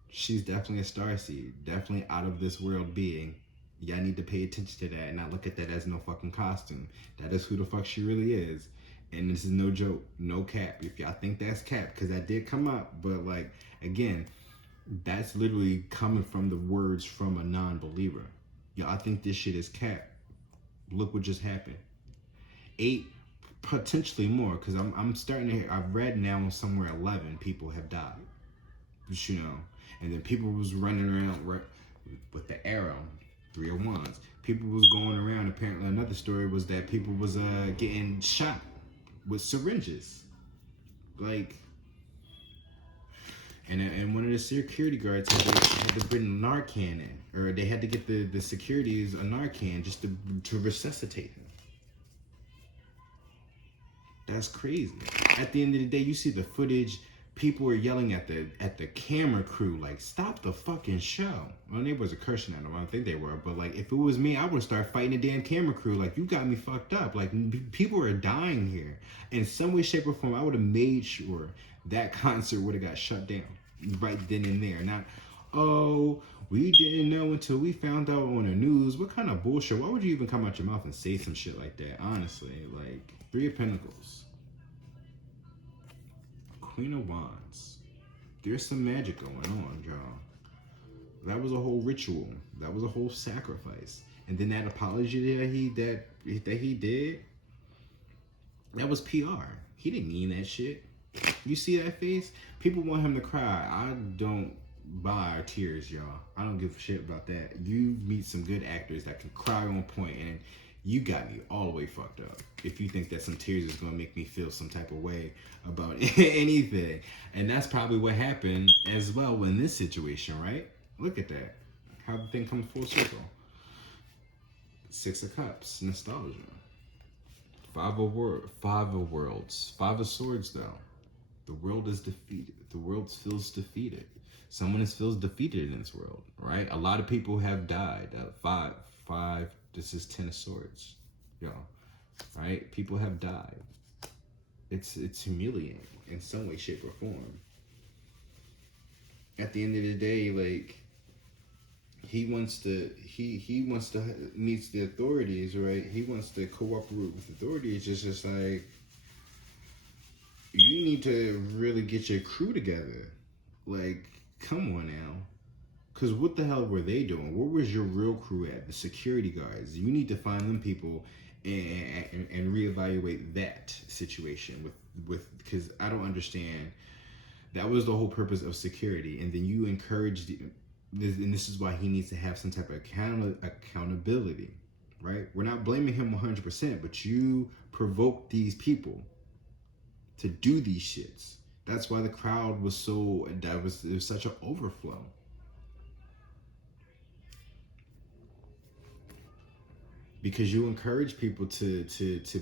She's definitely a starseed, definitely out of this world being. Y'all need to pay attention to that and not look at that as no fucking costume. That is who the fuck she really is. And this is no joke, no cap. If y'all think that's cap, because that did come up, but like, again, that's literally coming from the words from a non-believer. Y'all think this shit is cap. Look what just happened. 8, potentially more, because I'm starting to hear, I've read now somewhere 11 people have died. And then people was running around with the arrow, 3 of wands. People was going around. Apparently another story was that people was getting shot with syringes. Like, and one of the security guards had to bring Narcan in, or they had to get the securities a Narcan just to resuscitate him. That's crazy. At the end of the day, you see the footage. People are yelling at the camera crew, like, stop the fucking show. Well, they wasn't cursing at them. I don't think they were. But, like, if it was me, I would start fighting the damn camera crew. Like, you got me fucked up. Like, people are dying here. In some way, shape, or form, I would have made sure that concert would have got shut down right then and there. Not, oh, we didn't know until we found out on the news. What kind of bullshit? Why would you even come out your mouth and say some shit like that? Honestly, like, 3 of Pentacles. Queen of Wands. There's some magic going on, y'all. That was a whole ritual. That was a whole sacrifice. And then that apology that he did, that was PR. He didn't mean that shit. You see that face? People want him to cry. I don't buy tears, y'all. I don't give a shit about that. You meet some good actors that can cry on point, and you got me all the way fucked up if you think that some tears is gonna make me feel some type of way about anything. And that's probably what happened as well in this situation, right? Look at that. How the thing comes full circle. Six of Cups, nostalgia. Five of Worlds. Five of Swords, though. The world is defeated. The world feels defeated. Someone feels defeated in this world, right? A lot of people have died. Five. This is 10 of Swords, right? People have died. It's humiliating in some way, shape, or form. At the end of the day, like, he wants to meet the authorities, right? He wants to cooperate with authorities. It's just like, you need to really get your crew together. Like, come on now. Because what the hell were they doing? Where was your real crew at? The security guards. You need to find them people and reevaluate that situation with because I don't understand. That was the whole purpose of security. And then you encouraged, and this is why he needs to have some type of accountability, right? We're not blaming him 100%, but you provoked these people to do these shits. That's why the crowd was there was such an overflow. Because you encourage people to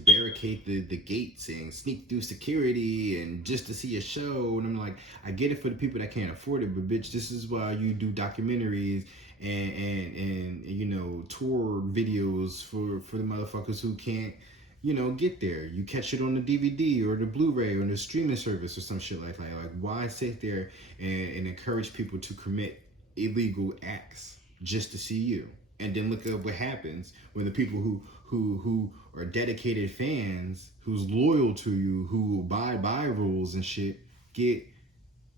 barricade the gates and sneak through security and just to see a show. And I'm like, I get it for the people that can't afford it, but bitch, this is why you do documentaries and you know, tour videos for the motherfuckers who can't, you know, get there. You catch it on the DVD or the Blu-ray or the streaming service or some shit like that. Like, why sit there and encourage people to commit illegal acts just to see you? And then look at what happens when the people who are dedicated fans, who's loyal to you, who abide by rules and shit, get,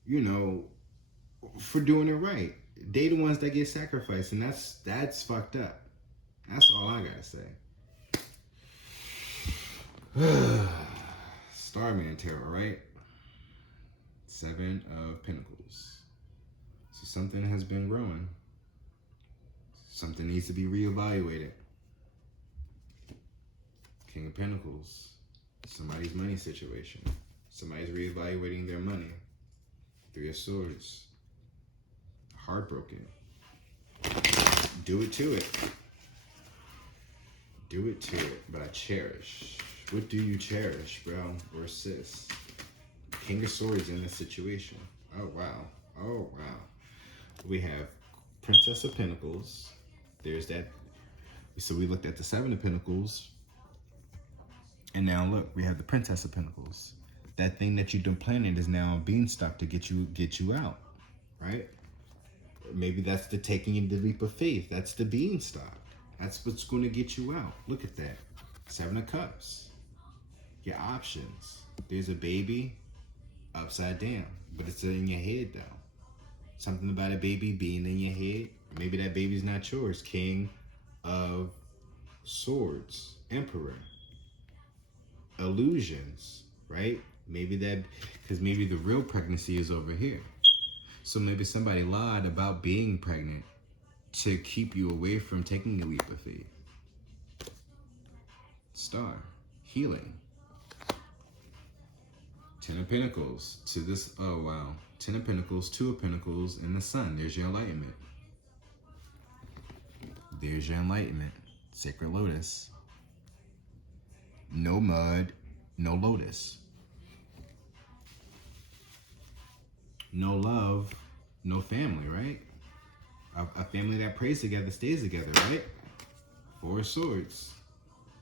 you know, for doing it right. They the ones that get sacrificed, and that's fucked up. That's all I gotta say. Starman Tarot, right? Seven of Pentacles. So something has been growing. Something needs to be reevaluated. King of Pentacles. Somebody's money situation. Somebody's reevaluating their money. Three of Swords. Heartbroken. Do it to it. Do it to it. But I cherish. What do you cherish, bro or sis? King of Swords in this situation. Oh, wow. Oh, wow. We have Princess of Pentacles. There's that. So we looked at the Seven of Pentacles. And now look, we have the Princess of Pentacles. That thing that you've been planning is now being stuck to get you out, right? Maybe that's the taking the leap of faith. That's the beanstalk. That's what's going to get you out. Look at that. Seven of Cups. Your options. There's a baby upside down, but it's in your head though. Something about a baby being in your head. Maybe that baby's not yours. King of Swords. Emperor. Illusions, right? Maybe that, because maybe the real pregnancy is over here. So maybe somebody lied about being pregnant to keep you away from taking a leap of faith. Star. Healing. Ten of Pentacles to this, oh wow. Ten of Pentacles, Two of Pentacles, and the Sun. There's your enlightenment. There's your enlightenment. Sacred Lotus. No mud, no lotus. No love, no family, right? A family that prays together stays together, right? Four of Swords.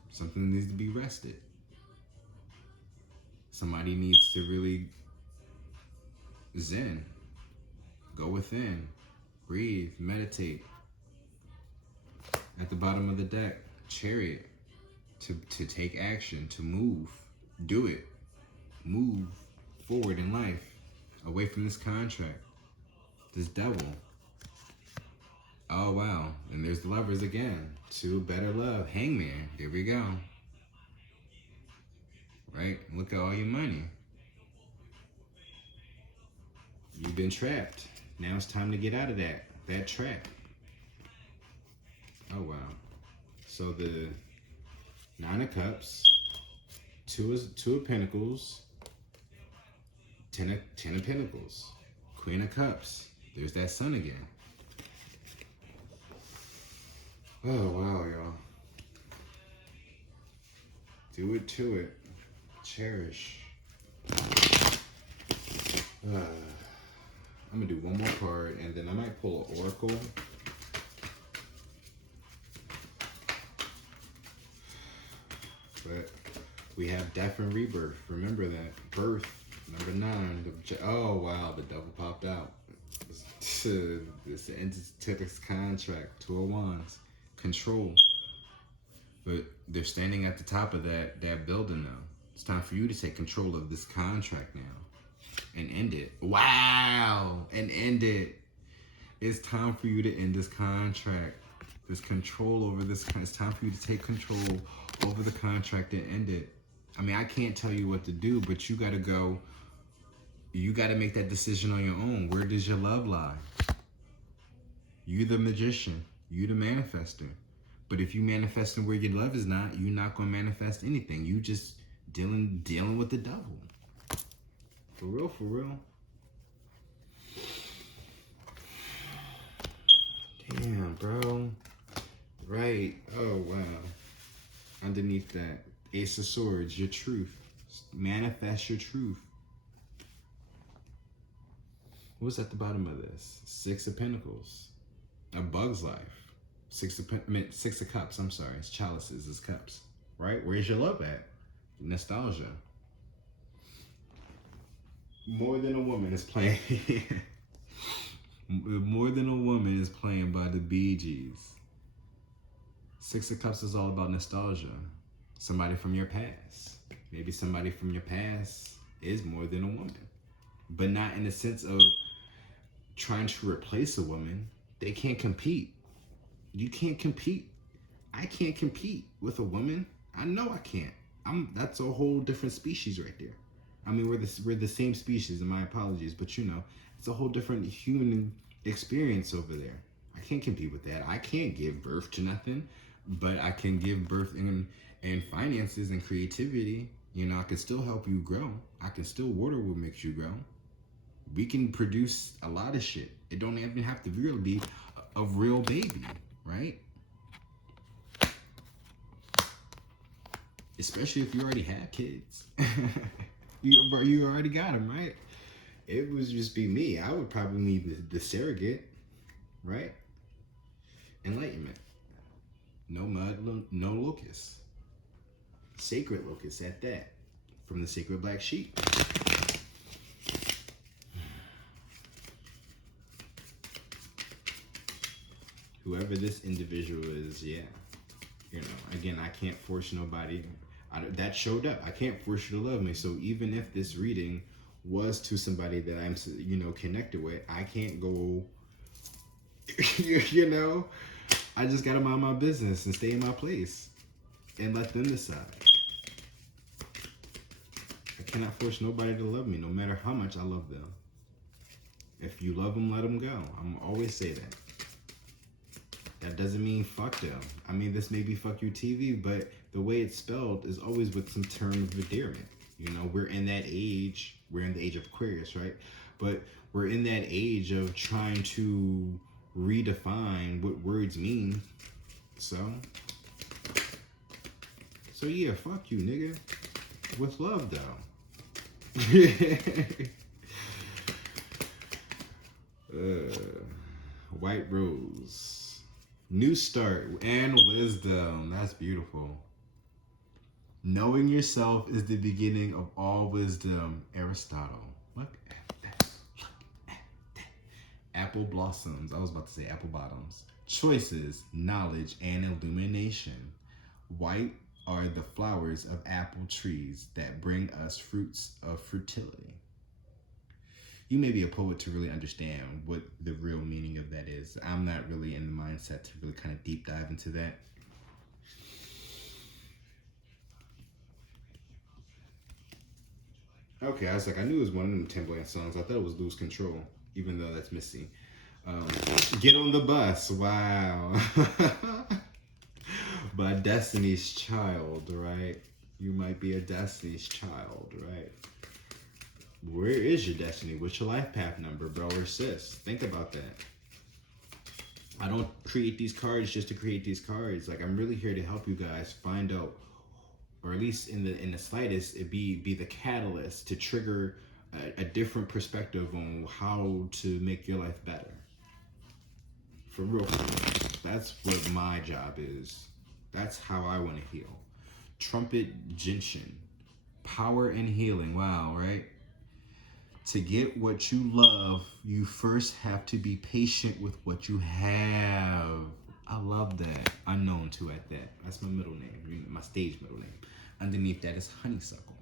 Something needs to be rested. Somebody needs to really zen. Go within. Breathe. Meditate. At the bottom of the deck, Chariot. To take action. To move. Do it. Move forward in life. Away from this contract. This devil. Oh, wow. And there's the Lovers again. To better love. Hangman. Here we go. Right? Look at all your money. You've been trapped. Now it's time to get out of that trap. Oh, wow. So the Nine of Cups, Two of Pentacles, Ten of Pentacles, Queen of Cups. There's that Sun again. Oh, wow, y'all. Do it to it. Cherish. I'm going to do one more card, and then I might pull an Oracle. But we have death and rebirth. Remember that. Birth, number 9. Oh, wow, the devil popped out. This ends to this contract. 2 of Wands. Control. But they're standing at the top of that building now. It's time for you to take control of this contract now. And end it. Wow! And end it. It's time for you to end this contract. This control over this. It's time for you to take control over the contract and end it. I mean, I can't tell you what to do, but you gotta go. You gotta make that decision on your own. Where does your love lie? You the magician. You the manifester. But if you manifesting where your love is not, you're not gonna manifest anything. You just dealing with the devil. For real, for real. Damn, bro. Right. Oh, wow. Underneath that, Ace of Swords, your truth. Manifest your truth. What's at the bottom of this? 6 of Pentacles. A Bug's Life. 6 of Cups, I'm sorry. It's chalices, it's cups. Right? Where's your love at? Nostalgia. More Than a Woman is playing. More Than a Woman is playing by the Bee Gees. 6 of Cups is all about nostalgia. Somebody from your past. Maybe somebody from your past is more than a woman. But not in the sense of trying to replace a woman. They can't compete. You can't compete. I can't compete with a woman. I know I can't. That's a whole different species right there. I mean, we're the same species, and my apologies, but you know, it's a whole different human experience over there. I can't compete with that. I can't give birth to nothing, but I can give birth in finances and creativity. You know, I can still help you grow. I can still water what makes you grow. We can produce a lot of shit. It don't even have to really be a real baby, right? Especially if you already have kids. You already got them, right? It would just be me. I would probably need the surrogate, right? Enlightenment. No mud, no locust. Sacred locust at that. From the sacred black sheep. Whoever this individual is, yeah. You know, again, I can't force nobody. That showed up. I can't force you to love me. So even if this reading was to somebody that I'm, you know, connected with, I can't go, you know, I just got to mind my business and stay in my place and let them decide. I cannot force nobody to love me, no matter how much I love them. If you love them, let them go. I'm always say that. That doesn't mean fuck them. I mean, this may be Phuck Yu Tv, but the way it's spelled is always with some term of endearment. You know, we're in that age. We're in the age of Aquarius, right? But we're in that age of trying to redefine what words mean. So yeah, fuck you, nigga. With love, though. White Rose. New start and wisdom. That's beautiful. Knowing yourself is the beginning of all wisdom. Aristotle. Look at that. Look at that. Apple blossoms. I was about to say apple bottoms. Choices, knowledge, and illumination. White are the flowers of apple trees that bring us fruits of fertility. you may be a poet to really understand what the real meaning of that is. I'm not really in the mindset to really kind of deep dive into that. Okay, I was like, I knew it was one of them Timbaland songs. I thought it was Lose Control, even though that's missing. Get on the Bus, wow. By Destiny's Child, right? You might be a Destiny's Child, right? Where is your destiny? What's your life path number, bro or sis? Think about that. I don't create these cards just to create these cards. Like, I'm really here to help you guys find out, or at least in the slightest, it be the catalyst to trigger a different perspective on how to make your life better. For real. That's what my job is. That's how I want to heal. Trumpet Gentian. Power and healing. Wow, right? To get what you love, you first have to be patient with what you have. I love that. Unknown to at that. That's my middle name, my stage middle name. Underneath that is honeysuckle.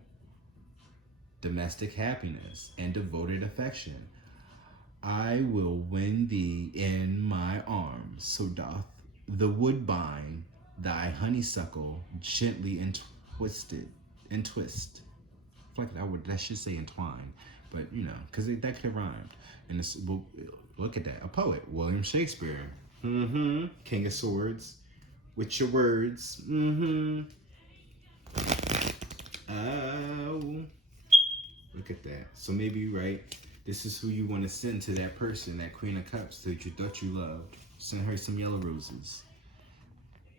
Domestic happiness and devoted affection. I will win thee in my arms, so doth the woodbine thy honeysuckle gently twist. Like that should say entwine, but you know, because that could have rhymed. And it's, well, look at that, a poet, William Shakespeare. King of Swords, with your words. Oh, look at that. So maybe, right, this is who you want to send to that person, that Queen of Cups that you thought you loved. Send her some yellow roses.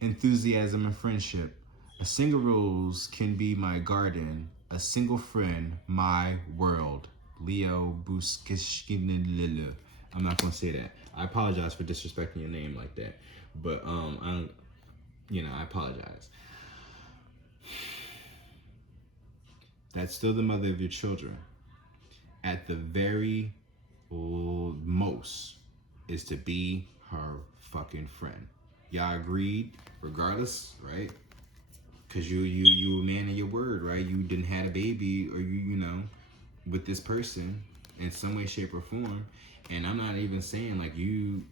Enthusiasm and friendship. A single rose can be my garden. A single friend, my world. Leo Buskishkinilila. I'm not gonna say that. I apologize for disrespecting your name like that. But I apologize. That's still the mother of your children. At the very most is to be her fucking friend. Y'all agreed, regardless, right? Because you a man of your word, right? You didn't have a baby, or you know, with this person in some way, shape, or form. And I'm not even saying like you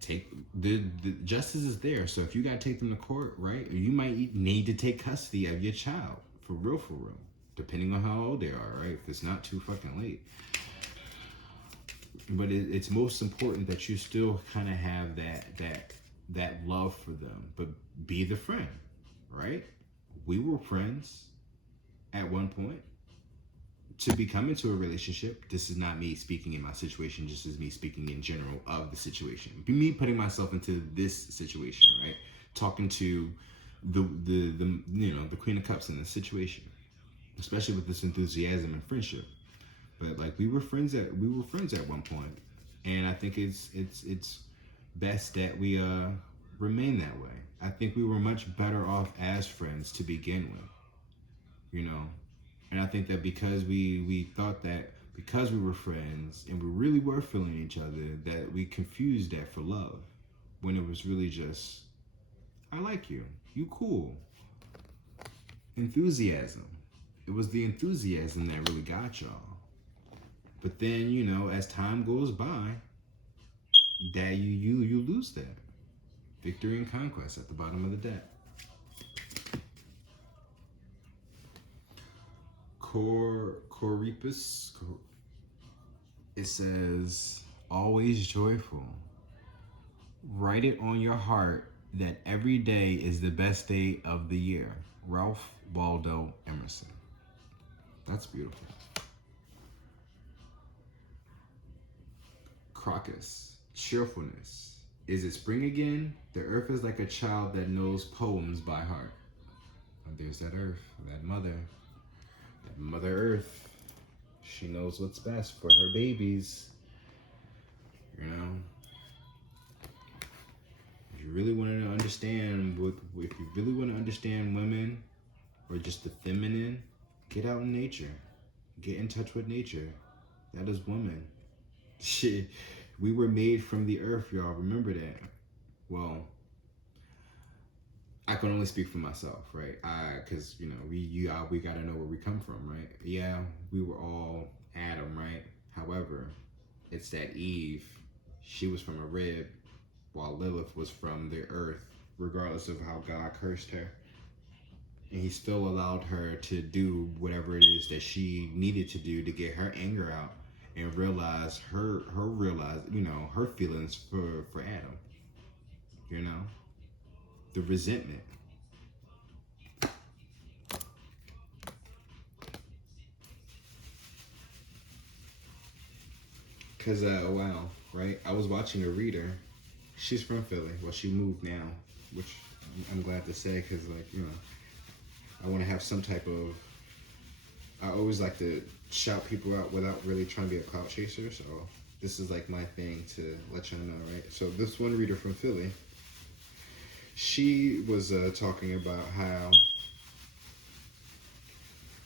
take the justice is there. So if you gotta take them to court, right? Or you might need to take custody of your child, for real, depending on how old they are, right? If it's not too fucking late. But it's most important that you still kind of have that love for them, but be the friend, right? We were friends at one point. To become into a relationship, this is not me speaking in my situation, just as me speaking in general of the situation. Me putting myself into this situation, right? Talking to the Queen of Cups in this situation, especially with this enthusiasm and friendship. But like we were friends at one point, and I think it's best that we remain that way. I think we were much better off as friends to begin with, you know. And I think that because we thought that because we were friends and we really were feeling each other, that we confused that for love, when it was really just, I like you, you cool. Enthusiasm. It was the enthusiasm that really got y'all. But then, you know, as time goes by, that you lose that. Victory and conquest at the bottom of the deck. Coripus. It says, always joyful. Write it on your heart that every day is the best day of the year. Ralph Waldo Emerson. That's beautiful. Crocus. Cheerfulness. Is it spring again? The earth is like a child that knows poems by heart. And there's that earth, that mother earth. She knows what's best for her babies. You know? If you really want to understand women, or just the feminine, get out in nature. Get in touch with nature. That is woman. Shit. We were made from the earth, y'all. Remember that. Well, I can only speak for myself, right? Because, you know, we gotta know where we come from, right? Yeah, we were all Adam, right? However, it's that Eve, she was from a rib, while Lilith was from the earth, regardless of how God cursed her. And he still allowed her to do whatever it is that she needed to do to get her anger out and realize her feelings for Adam. You know? The resentment. Cause wow, right? I was watching a reader. She's from Philly. Well, she moved now, which I'm glad to say, cause like, you know, I want to have some type of. I always like to shout people out without really trying to be a clout chaser. So this is like my thing to let y'all know, right? So this one reader from Philly, she was talking about how.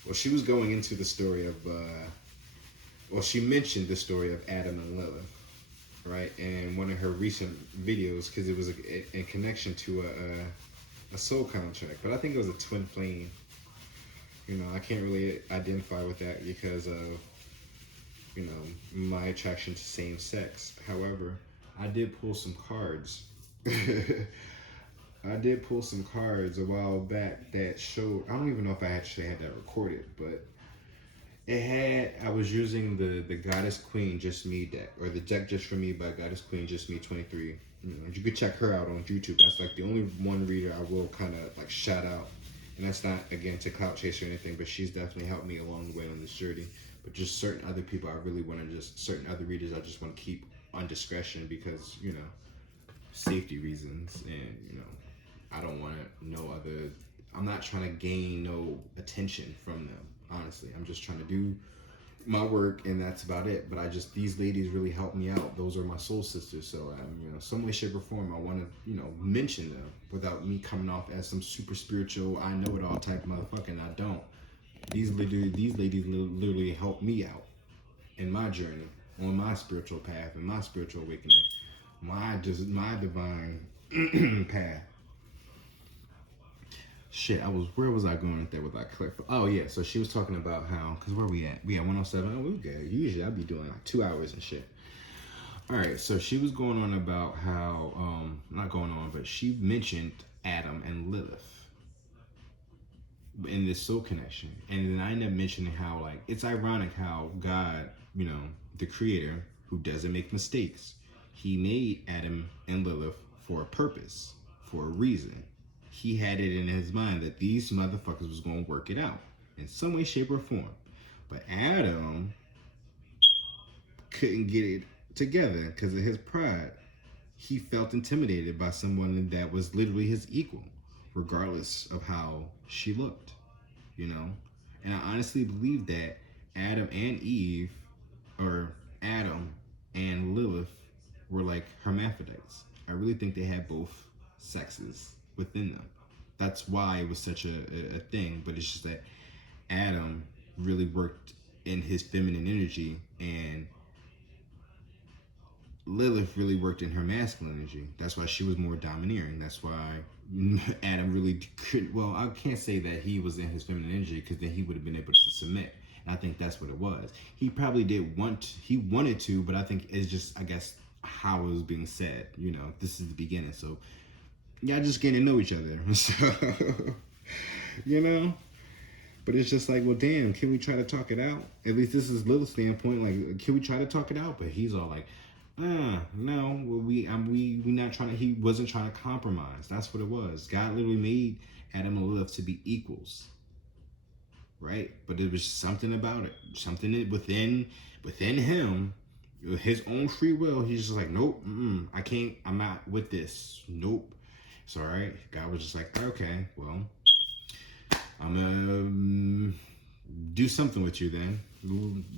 Well, she was going into the story of. Well, she mentioned the story of Adam and Lilith, right? In one of her recent videos, because it was in connection to a soul contract. But I think it was a twin flame. You know, I can't really identify with that because of, you know, my attraction to same sex. However, I did pull some cards. I did pull some cards a while back that showed, I don't even know if I actually had that recorded, but it had, I was using the Goddess Queen Just Me deck, or the deck Just For Me by Goddess Queen Just Me 23. You know, you could check her out on YouTube. That's like the only one reader I will kind of like shout out. And that's not, again, to clout chase or anything, but she's definitely helped me along the way on this journey. But just certain other people I really want to certain other readers I just want to keep on discretion because, you know, safety reasons. And, you know, I don't want no other, I'm not trying to gain no attention from them. Honestly, I'm just trying to do my work and that's about it. But these ladies really helped me out. Those are my soul sisters. So, you know, some way, shape, or form, I want to, you know, mention them without me coming off as some super spiritual, I know it all type of motherfucker, and I don't. These ladies literally helped me out in my journey, on my spiritual path, and my spiritual awakening, my divine path. Shit, where was I going with that without click? Oh yeah, so she was talking about how, cause where we at? We at 107. Oh, we good. Usually I'd be doing like 2 hours and shit. All right, so she was going on about how, not going on, but she mentioned Adam and Lilith in this soul connection, and then I ended up mentioning how like it's ironic how God, you know, the Creator who doesn't make mistakes, He made Adam and Lilith for a purpose, for a reason. He had it in his mind that these motherfuckers was going to work it out in some way, shape, or form. But Adam couldn't get it together because of his pride. He felt intimidated by someone that was literally his equal, regardless of how she looked, you know? And I honestly believe that Adam and Eve, or Adam and Lilith, were like hermaphrodites. I really think they had both sexes within them. That's why it was such a thing, but it's just that Adam really worked in his feminine energy and Lilith really worked in her masculine energy. That's why she was more domineering. That's why Adam really couldn't, well, I can't say that he was in his feminine energy because then he would have been able to submit. And I think that's what it was. He probably he wanted to, but I think it's just, I guess, how it was being said. You know, this is the beginning. So y'all just getting to know each other. So, you know? But it's just like, well, damn, can we try to talk it out? At least this is Lilith's standpoint. Like, can we try to talk it out? But he's all like, no, well, we not trying to, he wasn't trying to compromise. That's what it was. God literally made Adam and Lilith to be equals. Right? But it was something about it. Something within him, his own free will. He's just like, nope, I can't, I'm not with this. Nope. It's all right. God was just like, okay, well, I'm gonna do something with you then.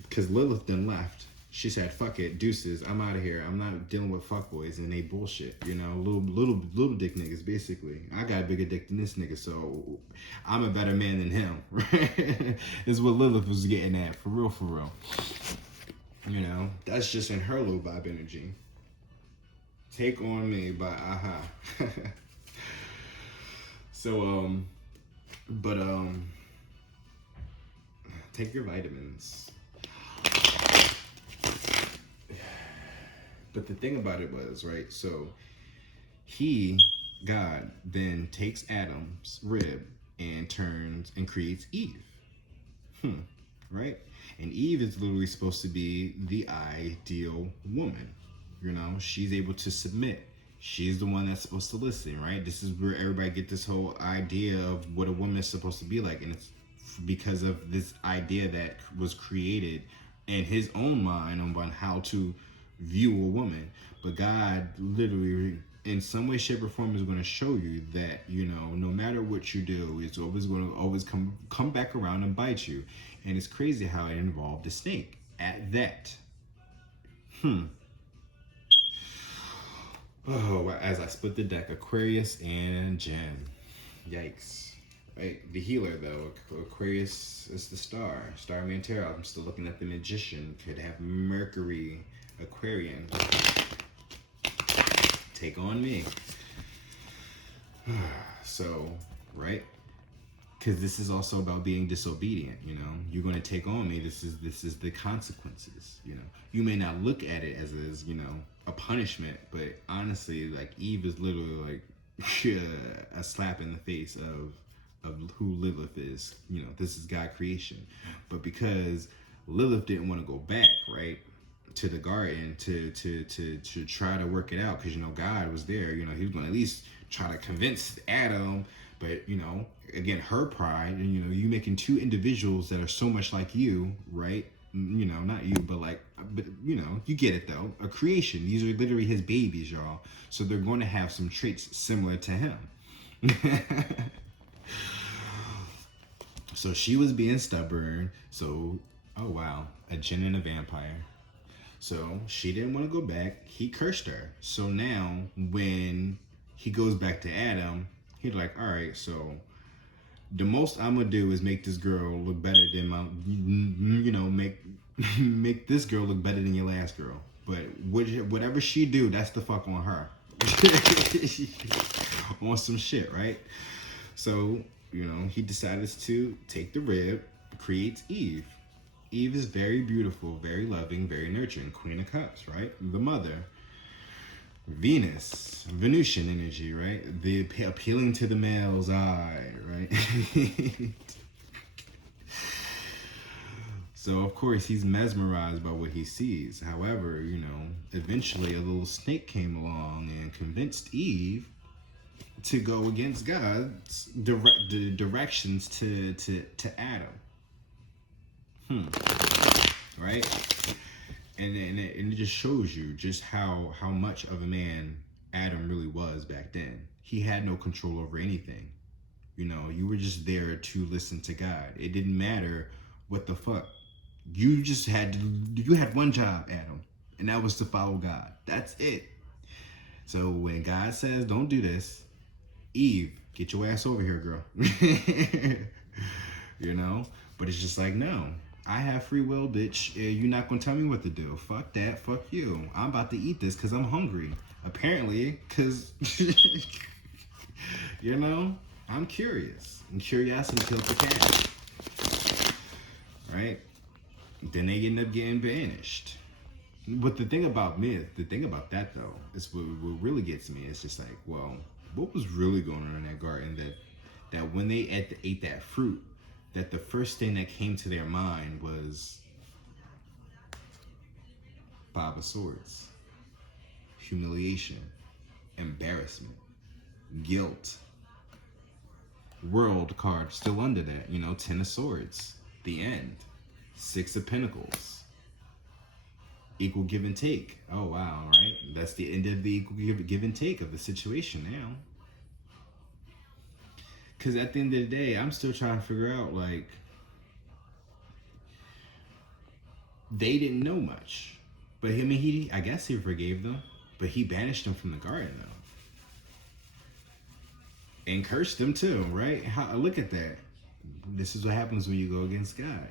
Because Lilith then left. She said, fuck it, deuces, I'm out of here. I'm not dealing with fuckboys and they bullshit, you know, little dick niggas, basically. I got a bigger dick than this nigga, so I'm a better man than him, right? Is what Lilith was getting at, for real. You know, that's just in her low vibe energy. Take On Me by Aha. So, take your vitamins. But the thing about it was, right, so God, then takes Adam's rib and turns and creates Eve. Right? And Eve is literally supposed to be the ideal woman. You know, she's able to submit. She's the one that's supposed to listen, right? This is where everybody get this whole idea of what a woman is supposed to be like. And it's because of this idea that was created in his own mind on how to view a woman. But God literally, in some way, shape, or form, is going to show you that, you know, no matter what you do, it's always going to come back around and bite you. And it's crazy how it involved a snake at that. Oh, as I split the deck, Aquarius and Gem. Yikes. Right, the healer though, Aquarius is the Starman Tarot. I'm still looking at the Magician. Could have Mercury, Aquarian. Take on me. So, right? Because this is also about being disobedient, you know. You're going to take on me. This is the consequences, you know. You may not look at it as you know, a punishment, but honestly, like, Eve is literally like a slap in the face of who Lilith is. You know, this is God creation. But because Lilith didn't want to go back, right, to the garden to try to work it out, because, you know, God was there. You know, he was going to at least try to convince Adam. But, you know, again, her pride, and, you know, you making two individuals that are so much like you, right? You know, not you, but like, but, you know, you get it though. A creation. These are literally his babies, y'all. So they're going to have some traits similar to him. So she was being stubborn. So, oh wow, a djinn and a vampire. So she didn't want to go back. He cursed her. So now when he goes back to Adam, he's like, all right, so the most I'm gonna do is make this girl look better than my, you know, make this girl look better than your last girl. But whatever she do, that's the fuck on her. On some shit, right? So, you know, he decided to take the rib, creates Eve. Eve is very beautiful, very loving, very nurturing. Queen of Cups, right? The mother. Venus, Venusian energy, right? The appealing to the male's eye, right? So, of course, he's mesmerized by what he sees. However, you know, eventually a little snake came along and convinced Eve to go against God's directions to Adam. Right? And it just shows you just how much of a man Adam really was back then. He had no control over anything. You know, you were just there to listen to God. It didn't matter what the fuck. You had one job, Adam, and that was to follow God. That's it. So when God says, don't do this, Eve, get your ass over here, girl. You know? But it's just like, no. I have free will, bitch. You're not gonna tell me what to do. Fuck that. Fuck you. I'm about to eat this because I'm hungry. Apparently, because, you know, I'm curious. And curiosity killed the cat. Right? Then they end up getting banished. But the thing about that though, is what really gets me. It's just like, well, what was really going on in that garden that when they ate that fruit, that the first thing that came to their mind was Five of Swords, humiliation, embarrassment, guilt. World card still under that, you know, Ten of Swords, the end, Six of Pentacles, equal give and take. Oh wow, right? That's the end of the equal give and take of the situation now. Because at the end of the day, I'm still trying to figure out, like, they didn't know much. But I mean, I guess he forgave them, but he banished them from the garden, though. And cursed them, too, right? Look at that. This is what happens when you go against God.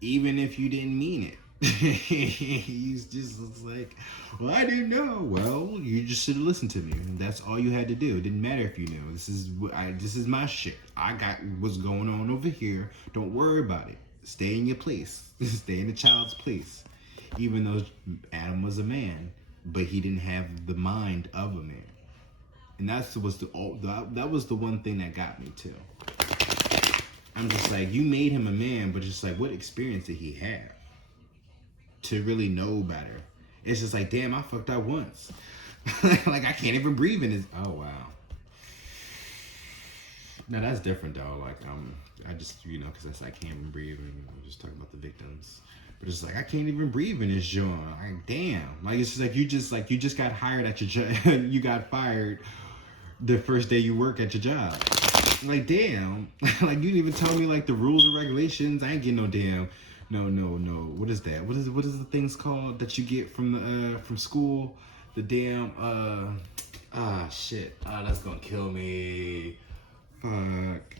Even if you didn't mean it. He's just like, well, I didn't know. Well, you just should have listened to me. That's all you had to do. It didn't matter if you knew. This is my shit. I got what's going on over here. Don't worry about it. Stay in your place. Stay in the child's place. even though Adam was a man, but he didn't have the mind of a man. And that was the one thing that got me too. I'm just like, you made him a man, but just like, what experience did he have to really know better? It's just like, damn, I fucked up once. Like, I can't even breathe in his. Oh wow. No, that's different though. Like, I just, because I can't even breathe, and I'm just talking about the victims. But it's like, I can't even breathe in this joint. Like, damn. Like, it's just like you just got hired at your job. You got fired the first day you work at your job. Like, damn. Like, you didn't even tell me like the rules and regulations. I ain't getting no damn. No. What is that? What is the things called that you get from school? The damn shit. That's gonna kill me. Fuck.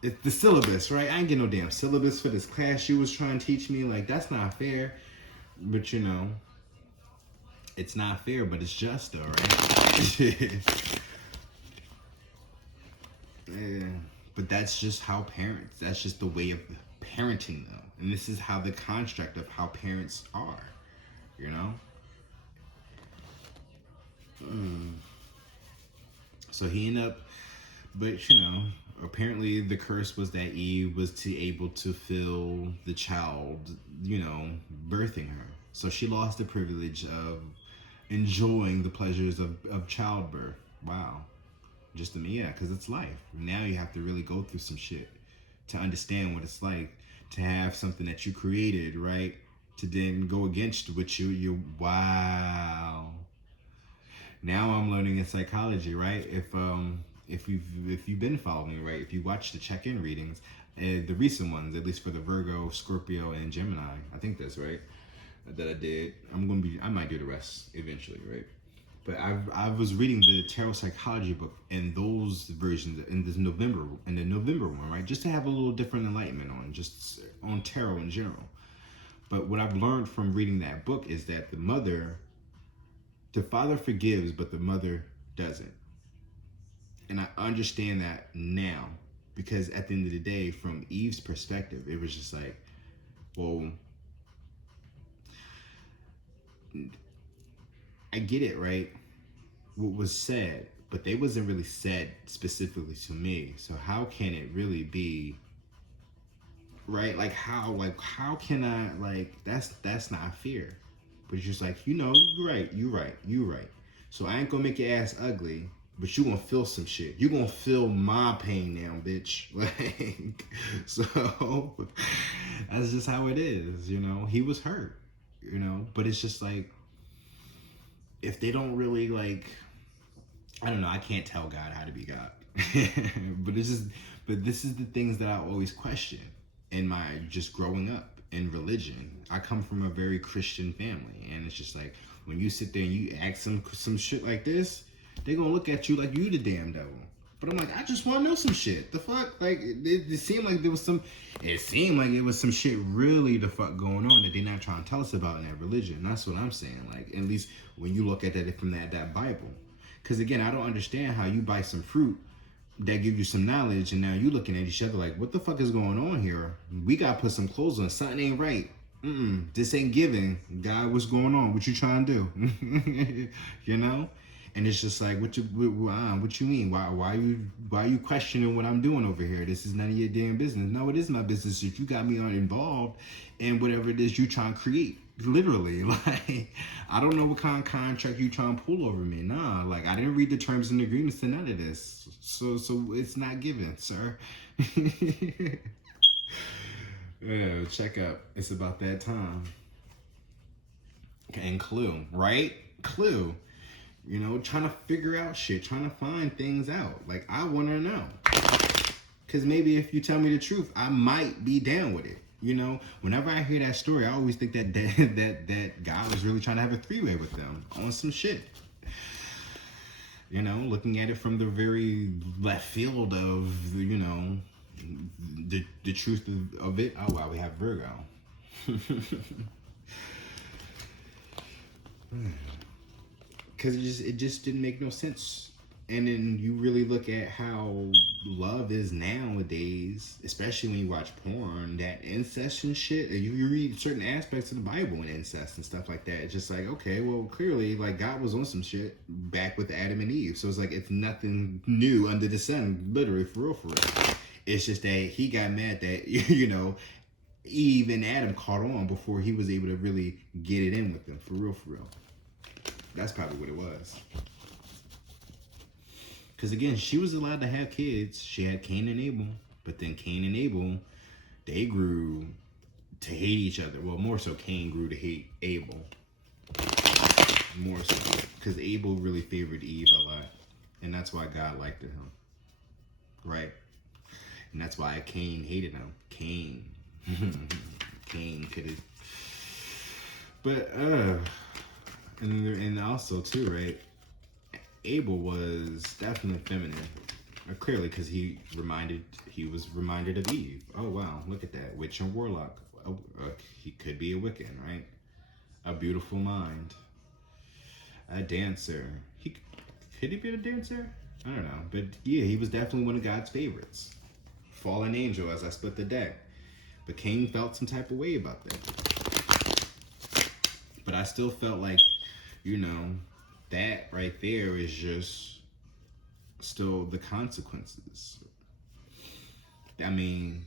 It's the syllabus, right? I ain't get no damn syllabus for this class you was trying to teach me. Like, that's not fair. But it's not fair, but it's just though, right? Yeah. But that's just how parents, that's just the way of parenting though. And this is how the construct of how parents are, So he ended up, but apparently the curse was that Eve was able to feel the child, birthing her. So she lost the privilege of enjoying the pleasures of childbirth. Wow. Just to me, yeah, because it's life. Now you have to really go through some shit to understand what it's like to have something that you created, right? To then go against what you wow. Now I'm learning in psychology, right? If you've been following me, right? If you watch the check-in readings, the recent ones, at least for the Virgo, Scorpio, and Gemini, I think that's right, that I did. I might do the rest eventually, right? But I was reading the tarot psychology book in those versions in the November one, right? Just to have a little different enlightenment on tarot in general. But what I've learned from reading that book is that the father forgives, but the mother doesn't. And I understand that now, because at the end of the day, from Eve's perspective, it was just like, well, I get it, right? What was said, but they wasn't really said specifically to me. So how can it really be, right? How can I, that's not fair. But it's just like, you're right. So I ain't gonna make your ass ugly, but you gonna feel some shit. You gonna feel my pain now, bitch. So that's just how it is, He was hurt, but it's just like, if they don't really I don't know, I can't tell God how to be God. but this is the things that I always question in my just growing up in religion. I come from a very Christian family, and it's just like, when you sit there and you ask some shit like this, they're gonna look at you like you the damn devil. But I'm like, I just want to know some shit. The fuck? Like, it seemed like it was some shit really the fuck going on that they're not trying to tell us about in that religion. That's what I'm saying. Like, at least when you look at that from that Bible. Because again, I don't understand how you buy some fruit that give you some knowledge, and now you looking at each other like, what the fuck is going on here? We gotta put some clothes on. Something ain't right. This ain't giving. God, what's going on? What you trying to do? And it's just like, what you mean? Why are you questioning what I'm doing over here? This is none of your damn business. No, it is my business if you got me involved in whatever it is you trying to create. Literally, I don't know what kind of contract you trying to pull over me. Nah, I didn't read the terms and agreements to none of this. So it's not given, sir. Yeah, check up. It's about that time. And Clue, right? Clue. Trying to figure out shit, trying to find things out. I want to know. Because maybe if you tell me the truth, I might be down with it. Whenever I hear that story, I always think that God was really trying to have a three-way with them on some shit. Looking at it from the very left field of, the truth of it. Oh, wow, we have Virgo. Because it just didn't make no sense And then you really look at how love is nowadays, especially when you watch porn, that incest and shit. You read certain aspects of the Bible and incest and stuff like that. It's just like, okay, well, clearly, like, God was on some shit back with Adam and Eve. So it's like, it's nothing new under the sun, literally, for real, for real. It's just that he got mad that, you know, Eve and Adam caught on before he was able to really get it in with them, for real, for real. That's probably what it was. Because again, she was allowed to have kids. She had Cain and Abel. But then Cain and Abel, they grew to hate each other. Well, more so Cain grew to hate Abel. More so. Because Abel really favored Eve a lot. And that's why God liked him. Right? And that's why Cain hated him. Cain. Cain could have... But, and also too, right? Abel was definitely feminine, clearly, because he was reminded of Eve. Oh wow, look at that, witch and warlock. He could be a Wiccan, right? A beautiful mind, a dancer. Could he be a dancer? I don't know, but yeah, he was definitely one of God's favorites. Fallen angel, as I split the deck. But Cain felt some type of way about that. But I still felt like, you know, that right there is just still the consequences. I mean,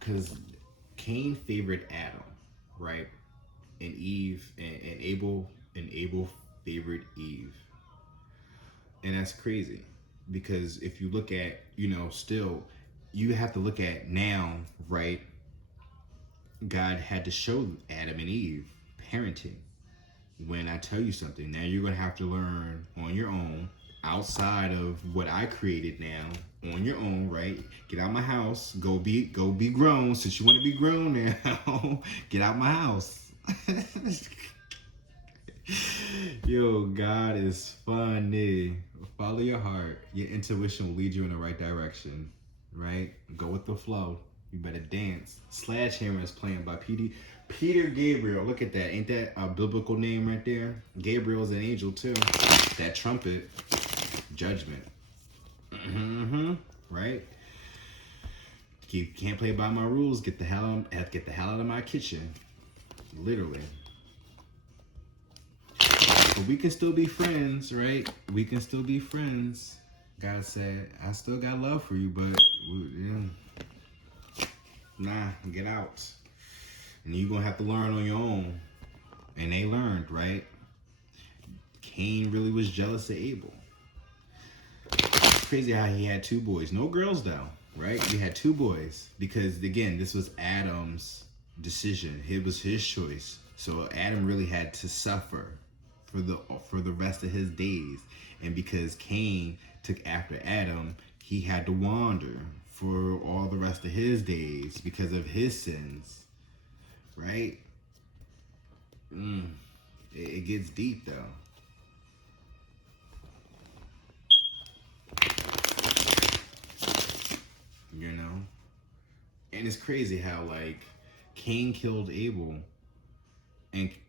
because Cain favored Adam, right? And Eve and Abel favored Eve. And that's crazy. Because if you look at, you know, still, you have to look at now, right? God had to show Adam and Eve parenting. When I tell you something, now you're going to have to learn on your own, outside of what I created now, on your own, right? Get out my house. Go be grown. Since you want to be grown now, get out my house. Yo, God is funny. Follow your heart. Your intuition will lead you in the right direction, right? Go with the flow. You better dance. Sledgehammer is playing by Peter Gabriel. Look at that. Ain't that a biblical name right there? Gabriel's an angel too. That trumpet. Judgment. Right? You can't play by my rules. Get the hell out of my kitchen. Literally. But we can still be friends, right? We can still be friends. God said, I still got love for you, but nah, get out. And you're going to have to learn on your own. And they learned, right? Cain really was jealous of Abel. It's crazy how he had 2 boys. No girls, though, right? He had 2 boys. Because, again, this was Adam's decision. It was his choice. So Adam really had to suffer for the rest of his days. And because Cain took after Adam, he had to wander for all the rest of his days because of his sins. Right? It gets deep, though. You know? And it's crazy how, like, Cain killed Abel,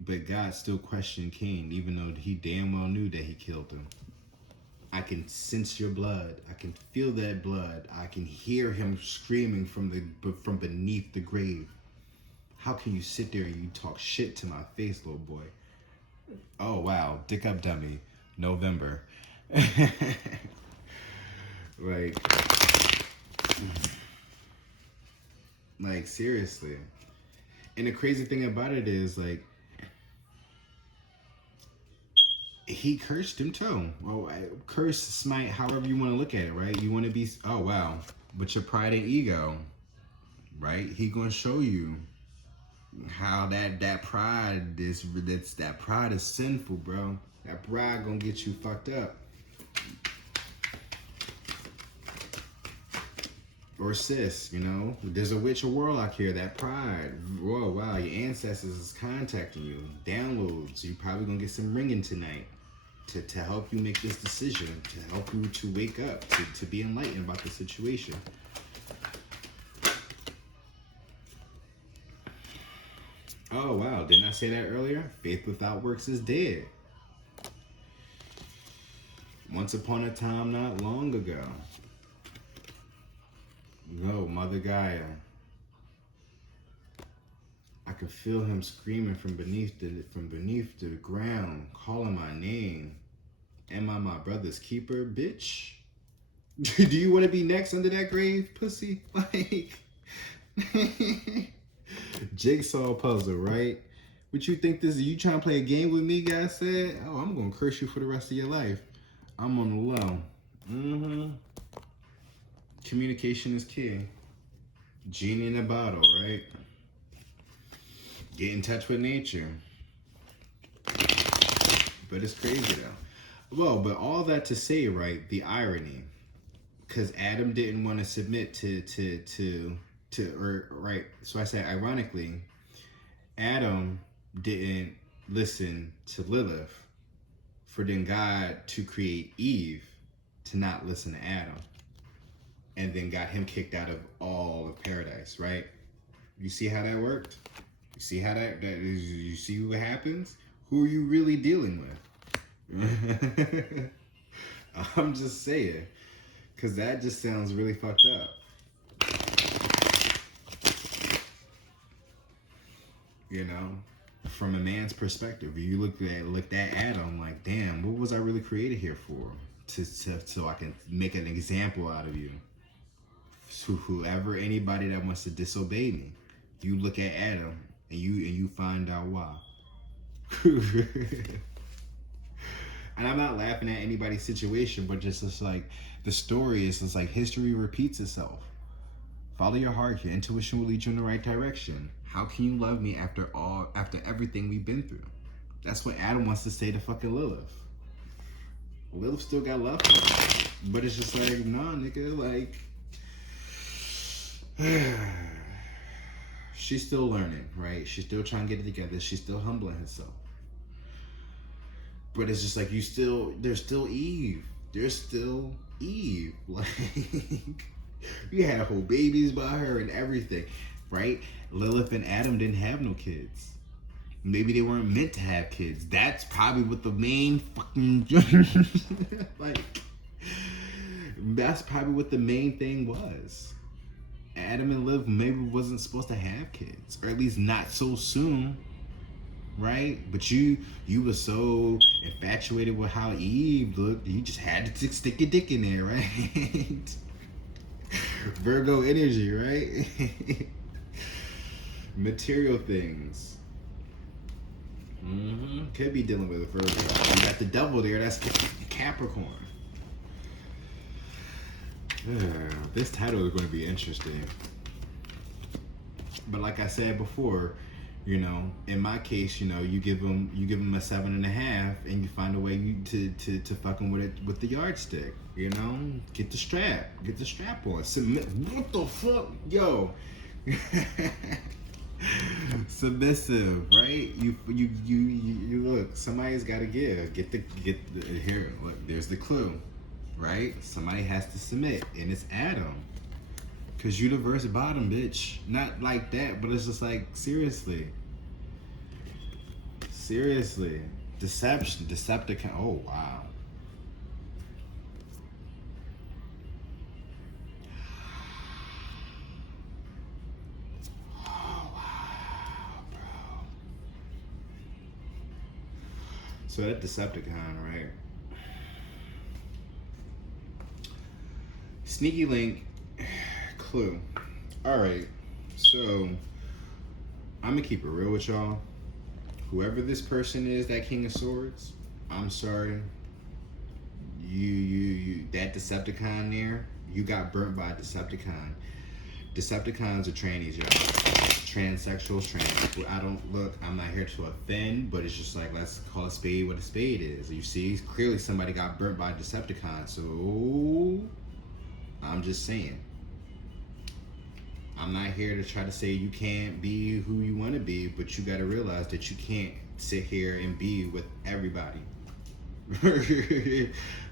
but God still questioned Cain, even though he damn well knew that he killed him. I can sense your blood. I can feel that blood. I can hear him screaming from beneath the grave. How can you sit there and you talk shit to my face, little boy? Oh, wow. Dick up dummy. November. Like, seriously. And the crazy thing about it is, like, he cursed him too. Well, curse, smite, however you want to look at it, right? You want to be, oh, wow. But your pride and ego, right? He gonna show you how that pride is sinful, bro. That pride gonna get you fucked up. Or sis, you know, there's a witch or warlock here. That pride, whoa, wow, your ancestors is contacting you. Downloads, you probably gonna get some ringing tonight to help you make this decision, to help you to wake up, to be enlightened about the situation. Oh, wow. Didn't I say that earlier? Faith without works is dead. Once upon a time, not long ago. No, Mother Gaia. I could feel him screaming from beneath the ground, calling my name. Am I my brother's keeper, bitch? Do you want to be next under that grave, pussy? Like, jigsaw puzzle, right? What you think this is? You trying to play a game with me, guy said? Oh, I'm going to curse you for the rest of your life. I'm on the low. Communication is key. Genie in a bottle, right? Get in touch with nature. But it's crazy, though. Well, but all that to say, right, the irony. Because Adam didn't want to submit right, so I said ironically, Adam didn't listen to Lilith, for then God to create Eve to not listen to Adam, and then got him kicked out of all of paradise, right? You see how that worked? You see how that is? You see what happens? Who are you really dealing with? I'm just saying. Because that just sounds really fucked up. You know? From a man's perspective, you looked at Adam like, damn, what was I really created here for? So I can make an example out of you. So whoever, anybody that wants to disobey me, you look at Adam and you find out why. And I'm not laughing at anybody's situation, but just like the story is just like history repeats itself. Follow your heart. Your intuition will lead you in the right direction. How can you love me after everything we've been through? That's what Adam wants to say to fucking Lilith. Lilith still got love for him, but it's just like, nah, nigga, like she's still learning, right? She's still trying to get it together. She's still humbling herself. But it's just like there's still Eve. There's still Eve. Like, you had whole babies by her and everything, right? Lilith and Adam didn't have no kids. Maybe they weren't meant to have kids. That's probably what the main fucking like. That's probably what the main thing was. Adam and Lilith maybe wasn't supposed to have kids, or at least not so soon. Right? But you were so infatuated with how Eve looked, you just had to stick your dick in there, right? Virgo energy, right? Material things. Could be dealing with a Virgo. You got the devil there, that's Capricorn. This title is going to be interesting. But like I said before, you know, in my case, you know, you give them a 7.5, and you find a way to fuck them with the yardstick. You know, get the strap on. Submit. What the fuck, yo? Submissive, right? You look. Somebody's got to give. Get the here. Look, there's the clue, right? Somebody has to submit, and it's Adam. Cause universe bottom, bitch. Not like that, but it's just like, seriously. Deception, Decepticon. Oh, wow. Oh, wow, bro. So that Decepticon, right? Sneaky link. Clue. All right, so I'm gonna keep it real with y'all. Whoever this person is, that King of Swords, I'm sorry. You that Decepticon there, you got burnt by a Decepticon. Decepticons are trannies, y'all. Transsexuals, trans. I'm not here to offend, but it's just like, let's call a spade what a spade is. You see, clearly somebody got burnt by a Decepticon, so I'm just saying. I'm not here to try to say you can't be who you want to be, but you got to realize that you can't sit here and be with everybody.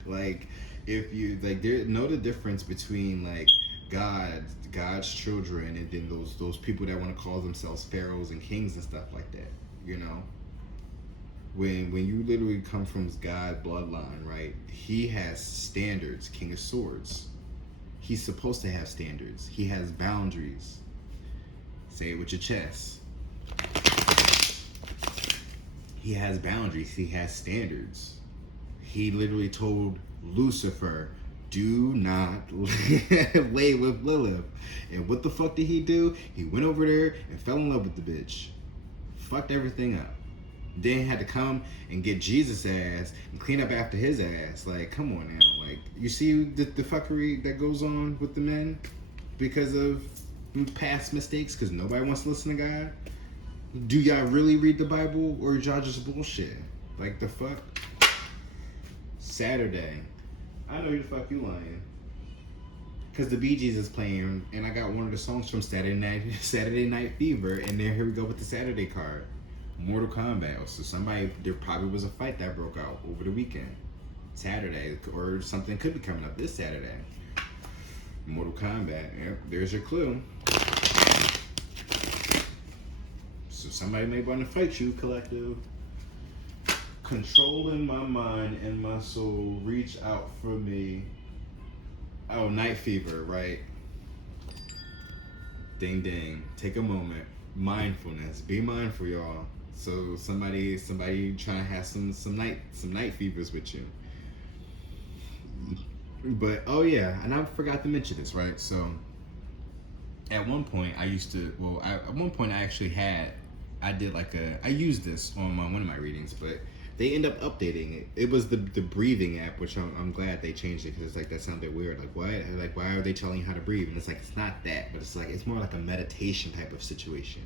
Like, if you like, know the difference between like God's children, and then those people that want to call themselves pharaohs and kings and stuff like that. You know, when you literally come from God bloodline, right? He has standards, King of Swords. He's supposed to have standards. He has boundaries. Say it with your chest. He has boundaries. He has standards. He literally told Lucifer, do not lay with Lilith. And what the fuck did he do? He went over there and fell in love with the bitch. Fucked everything up. Then had to come and get Jesus' ass and clean up after his ass. Like, come on now. Like, you see the fuckery that goes on with the men because of past mistakes? Because nobody wants to listen to God? Do y'all really read the Bible, or y'all just bullshit? Like, the fuck? Saturday. I know who the fuck you lying. Because the Bee Gees is playing, and I got one of the songs from Saturday Night Fever, and then here we go with the Saturday card. Mortal Kombat. So there probably was a fight that broke out over the weekend. Saturday, or something could be coming up this Saturday. Mortal Kombat. Yep, there's your clue. So somebody may want to fight you, collective. Controlling my mind and my soul, reach out for me. Oh, Night Fever, right? Ding ding. Take a moment. Mindfulness. Be mindful, y'all. So somebody trying to have some night fevers with you. But oh yeah, and I forgot to mention this, right? So at one point I used to, I used this on one of my readings, but they end up updating it. It was the breathing app, which I'm glad they changed it, because it's like, that sounded weird. Like, what? Like, why are they telling you how to breathe? And it's like, it's not that, but it's like, it's more like a meditation type of situation.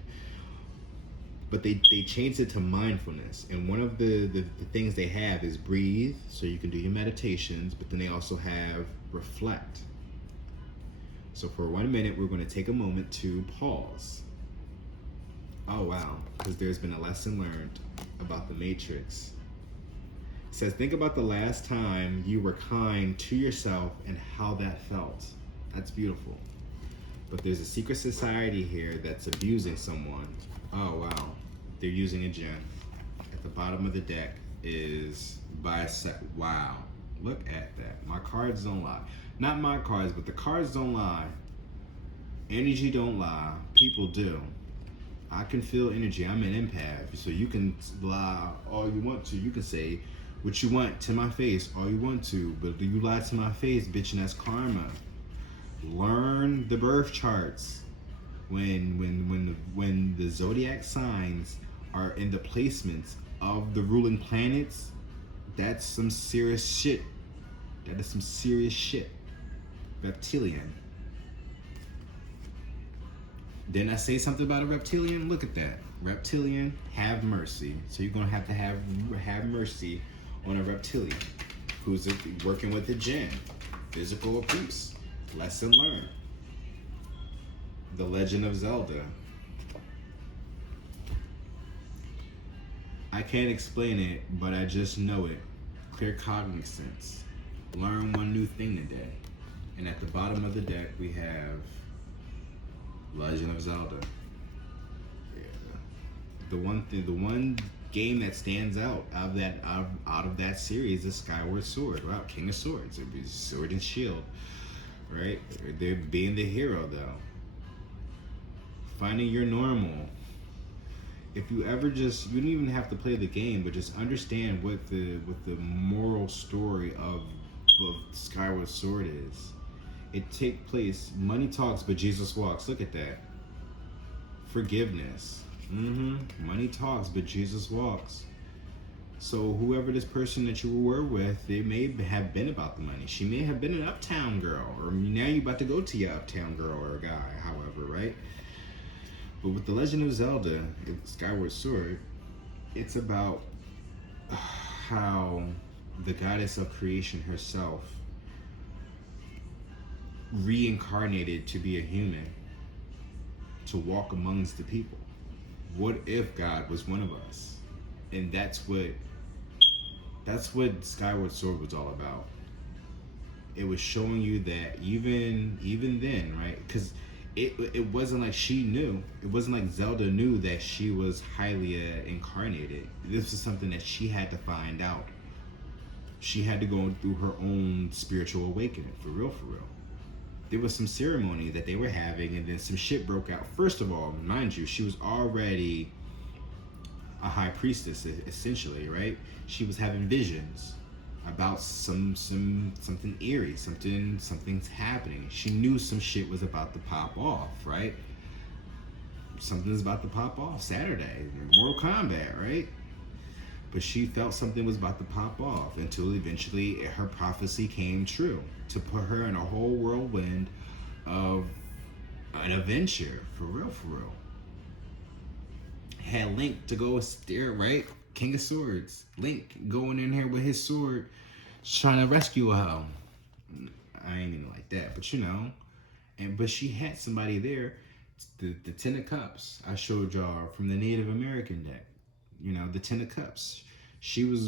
But they changed it to mindfulness. And one of the things they have is breathe, so you can do your meditations, but then they also have reflect. So for 1 minute, we're going to take a moment to pause. Oh, wow. Because there's been a lesson learned about the Matrix. It says, think about the last time you were kind to yourself and how that felt. That's beautiful. But there's a secret society here that's abusing someone. Oh, wow. They're using a gem. At the bottom of the deck is wow. Look at that. My cards don't lie. Not my cards, but the cards don't lie. Energy don't lie. People do. I can feel energy. I'm an empath. So you can lie all you want to. You can say what you want to my face all you want to. But you lie to my face, bitch, and that's karma. Learn the birth charts. When the zodiac signs are in the placements of the ruling planets, that's some serious shit. That is some serious shit. Reptilian. Didn't I say something about a reptilian? Look at that. Reptilian, have mercy. So you're gonna have to have mercy on a reptilian who's working with the jinn. Physical abuse. Lesson learned. The Legend of Zelda. I can't explain it, but I just know it. Clear cognizance. Learn one new thing today. And at the bottom of the deck, we have Legend of Zelda. Yeah. The one game that stands out of that series is Skyward Sword. Wow, King of Swords. It'd be Sword and Shield, right? They're being the hero though. Finding your normal. If you ever you don't even have to play the game, but just understand what the moral story of Skyward Sword is. It takes place, money talks, but Jesus walks. Look at that. Forgiveness. Money talks, but Jesus walks. So whoever this person that you were with, they may have been about the money. She may have been an uptown girl, or now you're about to go to your uptown girl or a guy, however, right? But with The Legend of Zelda, Skyward Sword, it's about how the goddess of creation herself reincarnated to be a human, to walk amongst the people. What if God was one of us? And that's what Skyward Sword was all about. It was showing you that even then, right? Because it wasn't like she knew. It wasn't like Zelda knew that she was highly incarnated. This is something that she had to find out. She had to go through her own spiritual awakening, for real, for real. There was some ceremony that they were having, and then some shit broke out. First of all, mind you, she was already a high priestess, essentially, right? She was having visions about something eerie, something's happening. She knew some shit was about to pop off, right? Something's about to pop off Saturday, Mortal Kombat, right? But she felt something was about to pop off until eventually her prophecy came true to put her in a whole whirlwind of an adventure, for real, for real. Had Link to go steer, right? King of Swords. Link going in here with his sword, trying to rescue her. I ain't even like that, but you know. But she had somebody there. The Ten of Cups I showed y'all from the Native American deck. You know, the Ten of Cups. She was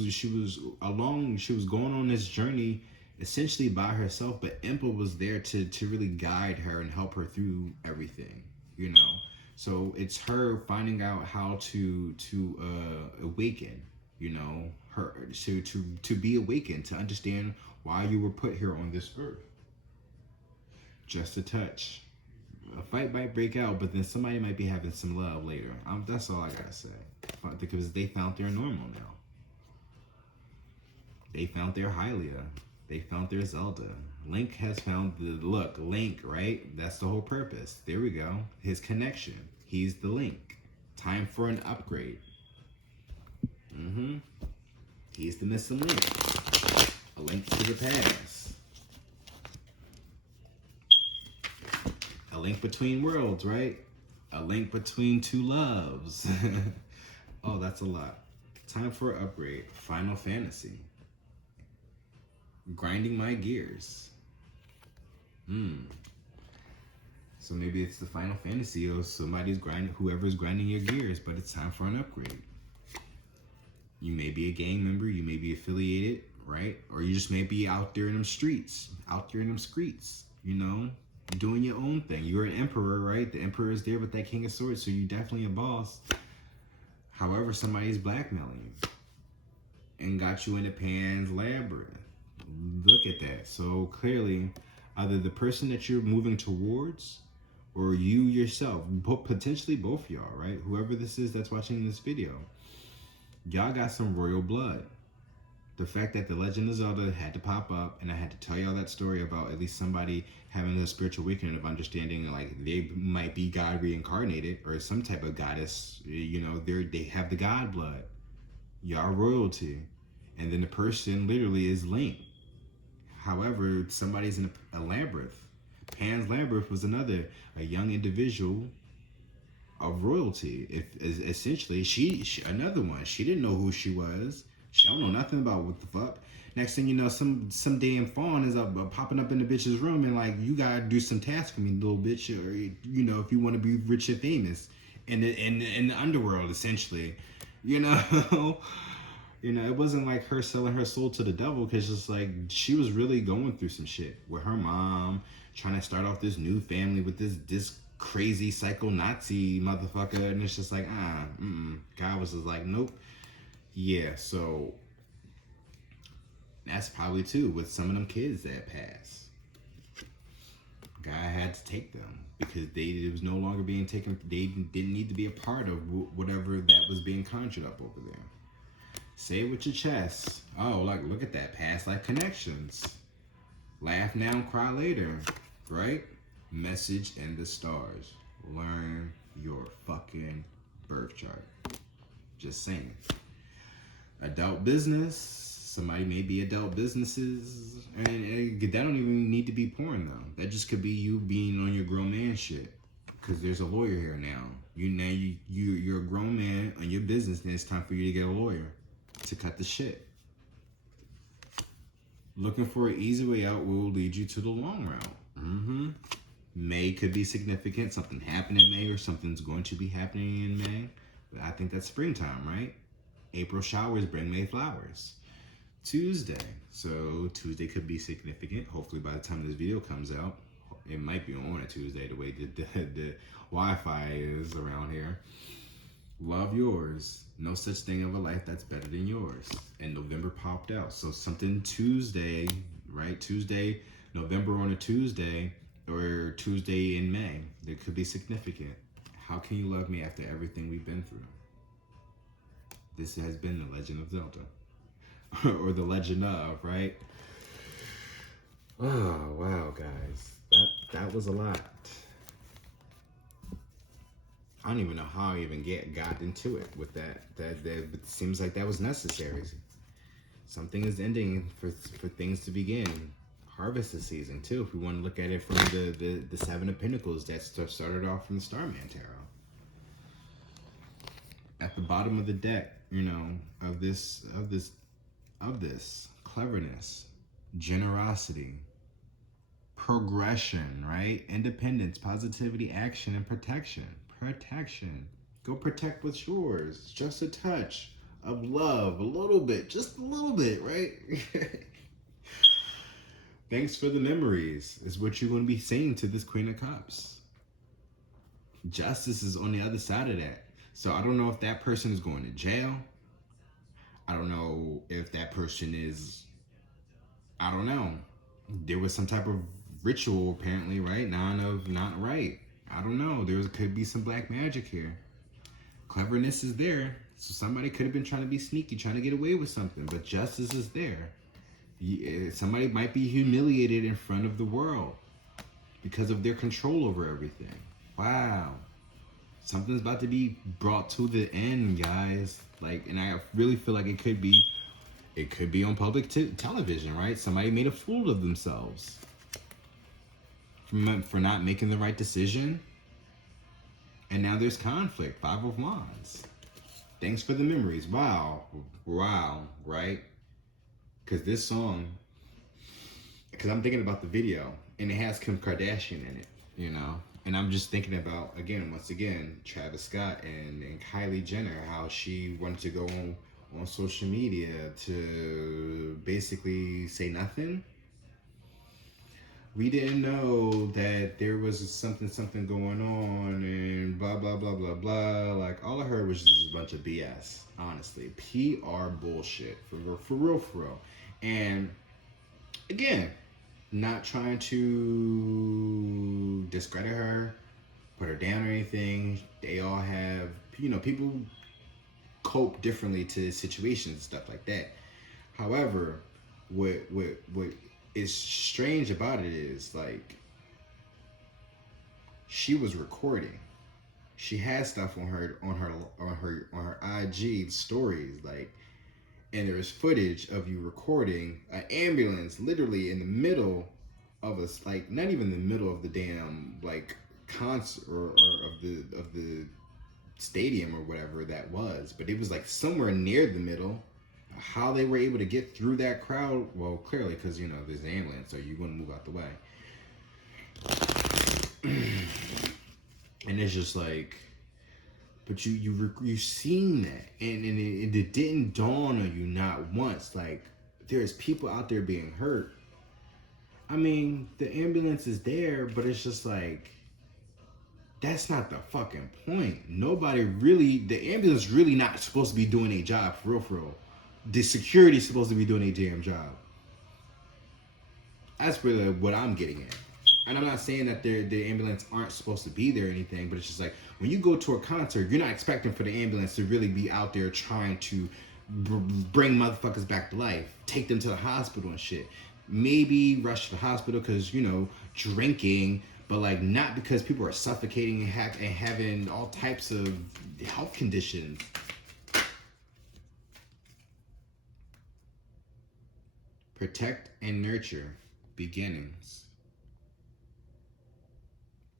going on this journey essentially by herself, but Impa was there to really guide her and help her through everything, you know. So it's her finding out how to awaken, you know, her to be awakened, to understand why you were put here on this earth. Just a touch. A fight might break out, but then somebody might be having some love later. That's all I gotta say. Because they found their normal now. They found their Hylia. They found their Zelda. Link has found Link, right? That's the whole purpose. There we go. His connection. He's the Link. Time for an upgrade. He's the missing link. A link to the past. A link between worlds, right? A link between two loves. Oh, that's a lot. Time for an upgrade. Final Fantasy. Grinding my gears. So maybe it's the Final Fantasy or somebody's grinding, whoever's grinding your gears, but it's time for an upgrade. You may be a gang member, you may be affiliated, right? Or you just may be out there in them streets, you know, doing your own thing. You're an emperor, right? The emperor is there with that King of Swords, so you're definitely a boss. However, somebody's blackmailing you and got you in the Pan's Labyrinth. Look at that. So clearly, either the person that you're moving towards or you yourself, potentially both y'all, right? Whoever this is that's watching this video, y'all got some royal blood. The fact that the Legend of Zelda had to pop up, and I had to tell y'all that story about at least somebody having a spiritual awakening of understanding, like they might be God reincarnated or some type of goddess, you know, they have the God blood. Y'all royalty. And then the person literally is Link. However, somebody's in a labyrinth. Pan's Labyrinth was a young individual of royalty. Essentially, she another one. She didn't know who she was. She don't know nothing about what the fuck. Next thing you know, some damn fawn is popping up in the bitch's room and like, you gotta do some tasks for me, little bitch, or you know, if you want to be rich and famous in the underworld, essentially, you know. You know, it wasn't like her selling her soul to the devil, because it's like she was really going through some shit with her mom, trying to start off this new family with this crazy psycho Nazi motherfucker, and it's just like, God was just like, nope. Yeah, so that's probably too with some of them kids that passed. God had to take them because it was no longer being taken. They didn't need to be a part of whatever that was being conjured up over there. Say it with your chest. Oh, like, look at that. Past life connections. Laugh now, cry later. Right? Message in the stars. Learn your fucking birth chart. Just saying. Adult business. Somebody may be adult businesses. And that don't even need to be porn, though. That just could be you being on your grown man shit. Because there's a lawyer here now. You're a grown man on your business, and it's time for you to get a lawyer to cut the shit. Looking for an easy way out will lead you to the long route. May could be significant. Something happened in May, or something's going to be happening in May. But I think that's springtime, right? April showers bring May flowers. Tuesday. So Tuesday could be significant. Hopefully by the time this video comes out, It might be on a Tuesday the way the Wi-Fi is around here. Love yours. No such thing of a life that's better than yours. And November popped out. So something Tuesday, right? Tuesday, November on a Tuesday, or Tuesday in May. That could be significant. How can you love me after everything we've been through? This has been the Legend of Zelda. Or the Legend of, right? Oh, wow, guys. That was a lot. I don't even know how I even got into it with that. That it seems like that was necessary. Something is ending for things to begin. Harvest the season too. If we want to look at it from the Seven of Pentacles that started off from the Starman Tarot. At the bottom of the deck, you know, of this cleverness, generosity, progression, right? Independence, positivity, action, and protection. Protection. Go protect what's yours. Just a touch of love, a little bit, just a little bit, right? Thanks for the memories is what you're going to be saying to this Queen of Cups. Justice is on the other side of that. So I don't know if that person is going to jail. I don't know if that person is, I don't know. There was some type of ritual apparently, right? Not right. I don't know. There could be some black magic here. Cleverness is there. So somebody could have been trying to be sneaky, trying to get away with something, but justice is there. Somebody might be humiliated in front of the world because of their control over everything. Wow. Something's about to be brought to the end, guys. Like, and I really feel like it could be on public television, right? Somebody made a fool of themselves for not making the right decision. And now there's conflict. Five of Wands. Thanks for the memories. Wow, right? Because this song, because I'm thinking about the video, and it has Kim Kardashian in it, you know? And I'm just thinking about, once again, Travis Scott and Kylie Jenner, how she wanted to go on social media to basically say nothing. We didn't know that there was something going on and blah, blah, blah, blah, blah. Like, all I heard was just a bunch of BS, honestly. PR bullshit, for real. And, again, not trying to discredit her, put her down or anything. They all have, people cope differently to situations and stuff like that. However, what is strange about it is, like, she was recording. She had stuff on her IG stories, like, and there is footage of you recording an ambulance literally in the middle of us, like, not even the middle of the damn, like, concert or of the stadium or whatever that was, but it was like somewhere near the middle. How they were able to get through that crowd, well, clearly because there's an ambulance, so you're going to move out the way. And it's just like, but you seen that, and it didn't dawn on you not once. Like, there's people out there being hurt. I mean, the ambulance is there, but it's just like, that's not the fucking point. The ambulance really not supposed to be doing a job, for real. The security's supposed to be doing a damn job. That's really what I'm getting at. And I'm not saying that the ambulance aren't supposed to be there or anything, but it's just like, when you go to a concert, you're not expecting for the ambulance to really be out there trying to bring motherfuckers back to life, take them to the hospital and shit. Maybe rush to the hospital because, drinking, but like not because people are suffocating and having all types of health conditions. Protect and nurture beginnings.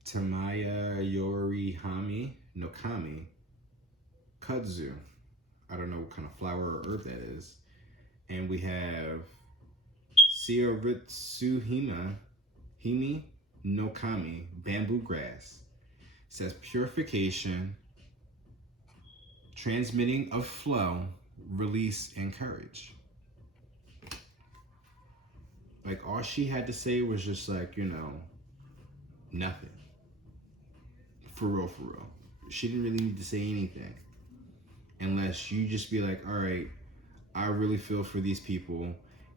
Tamaya Yorihami Nokami Kudzu. I don't know what kind of flower or herb that is. And we have Himi Nokami bamboo grass. It says purification, transmitting of flow, release, and courage. Like, all she had to say was just like, Nothing. For real, for real. She didn't really need to say anything. Unless you just be like, all right, I really feel for these people,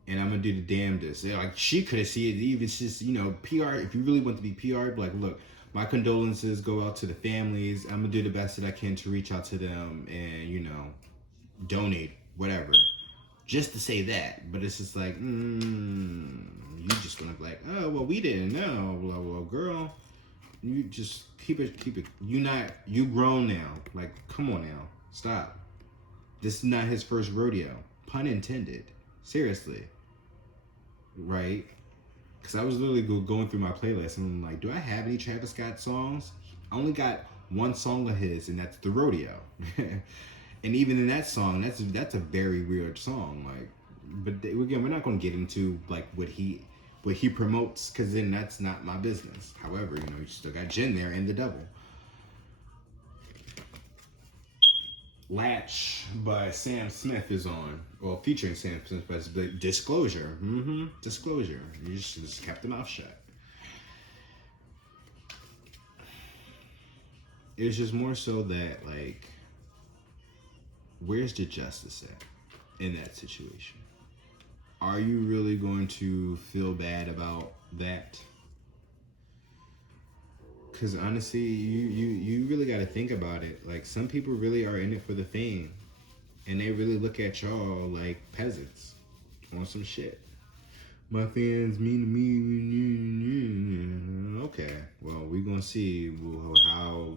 and I'm gonna do the damnedest. Like, she could have seen it, even just, you know, PR. If you really want to be PR, like, look, my condolences go out to the families. I'm gonna do the best that I can to reach out to them and, you know, donate, whatever. Just to say that. But it's just like, you just gonna be like, oh, well, we didn't know. Well, girl, you just keep it. You grown now. Like, come on now. Stop. This is not his first rodeo. Pun intended. Seriously. Right? Because I was literally going through my playlist and I'm like, do I have any Travis Scott songs? I only got one song of his, and that's The Rodeo. And even in that song, that's a very weird song. Like, but again, we're not going to get into like what he promotes, because then that's not my business. However, you know, you still got Jen there and the devil. Latch by Sam Smith is on. Well, featuring Sam Smith, but Disclosure. Disclosure. You just kept the mouth shut. It's just more so that, like, where's the justice at in that situation? Are you really going to feel bad about that? Because honestly, you really got to think about it. Like, some people really are in it for the fame, and they really look at y'all like peasants on some shit. My fans mean to me. Okay, well, we're gonna see how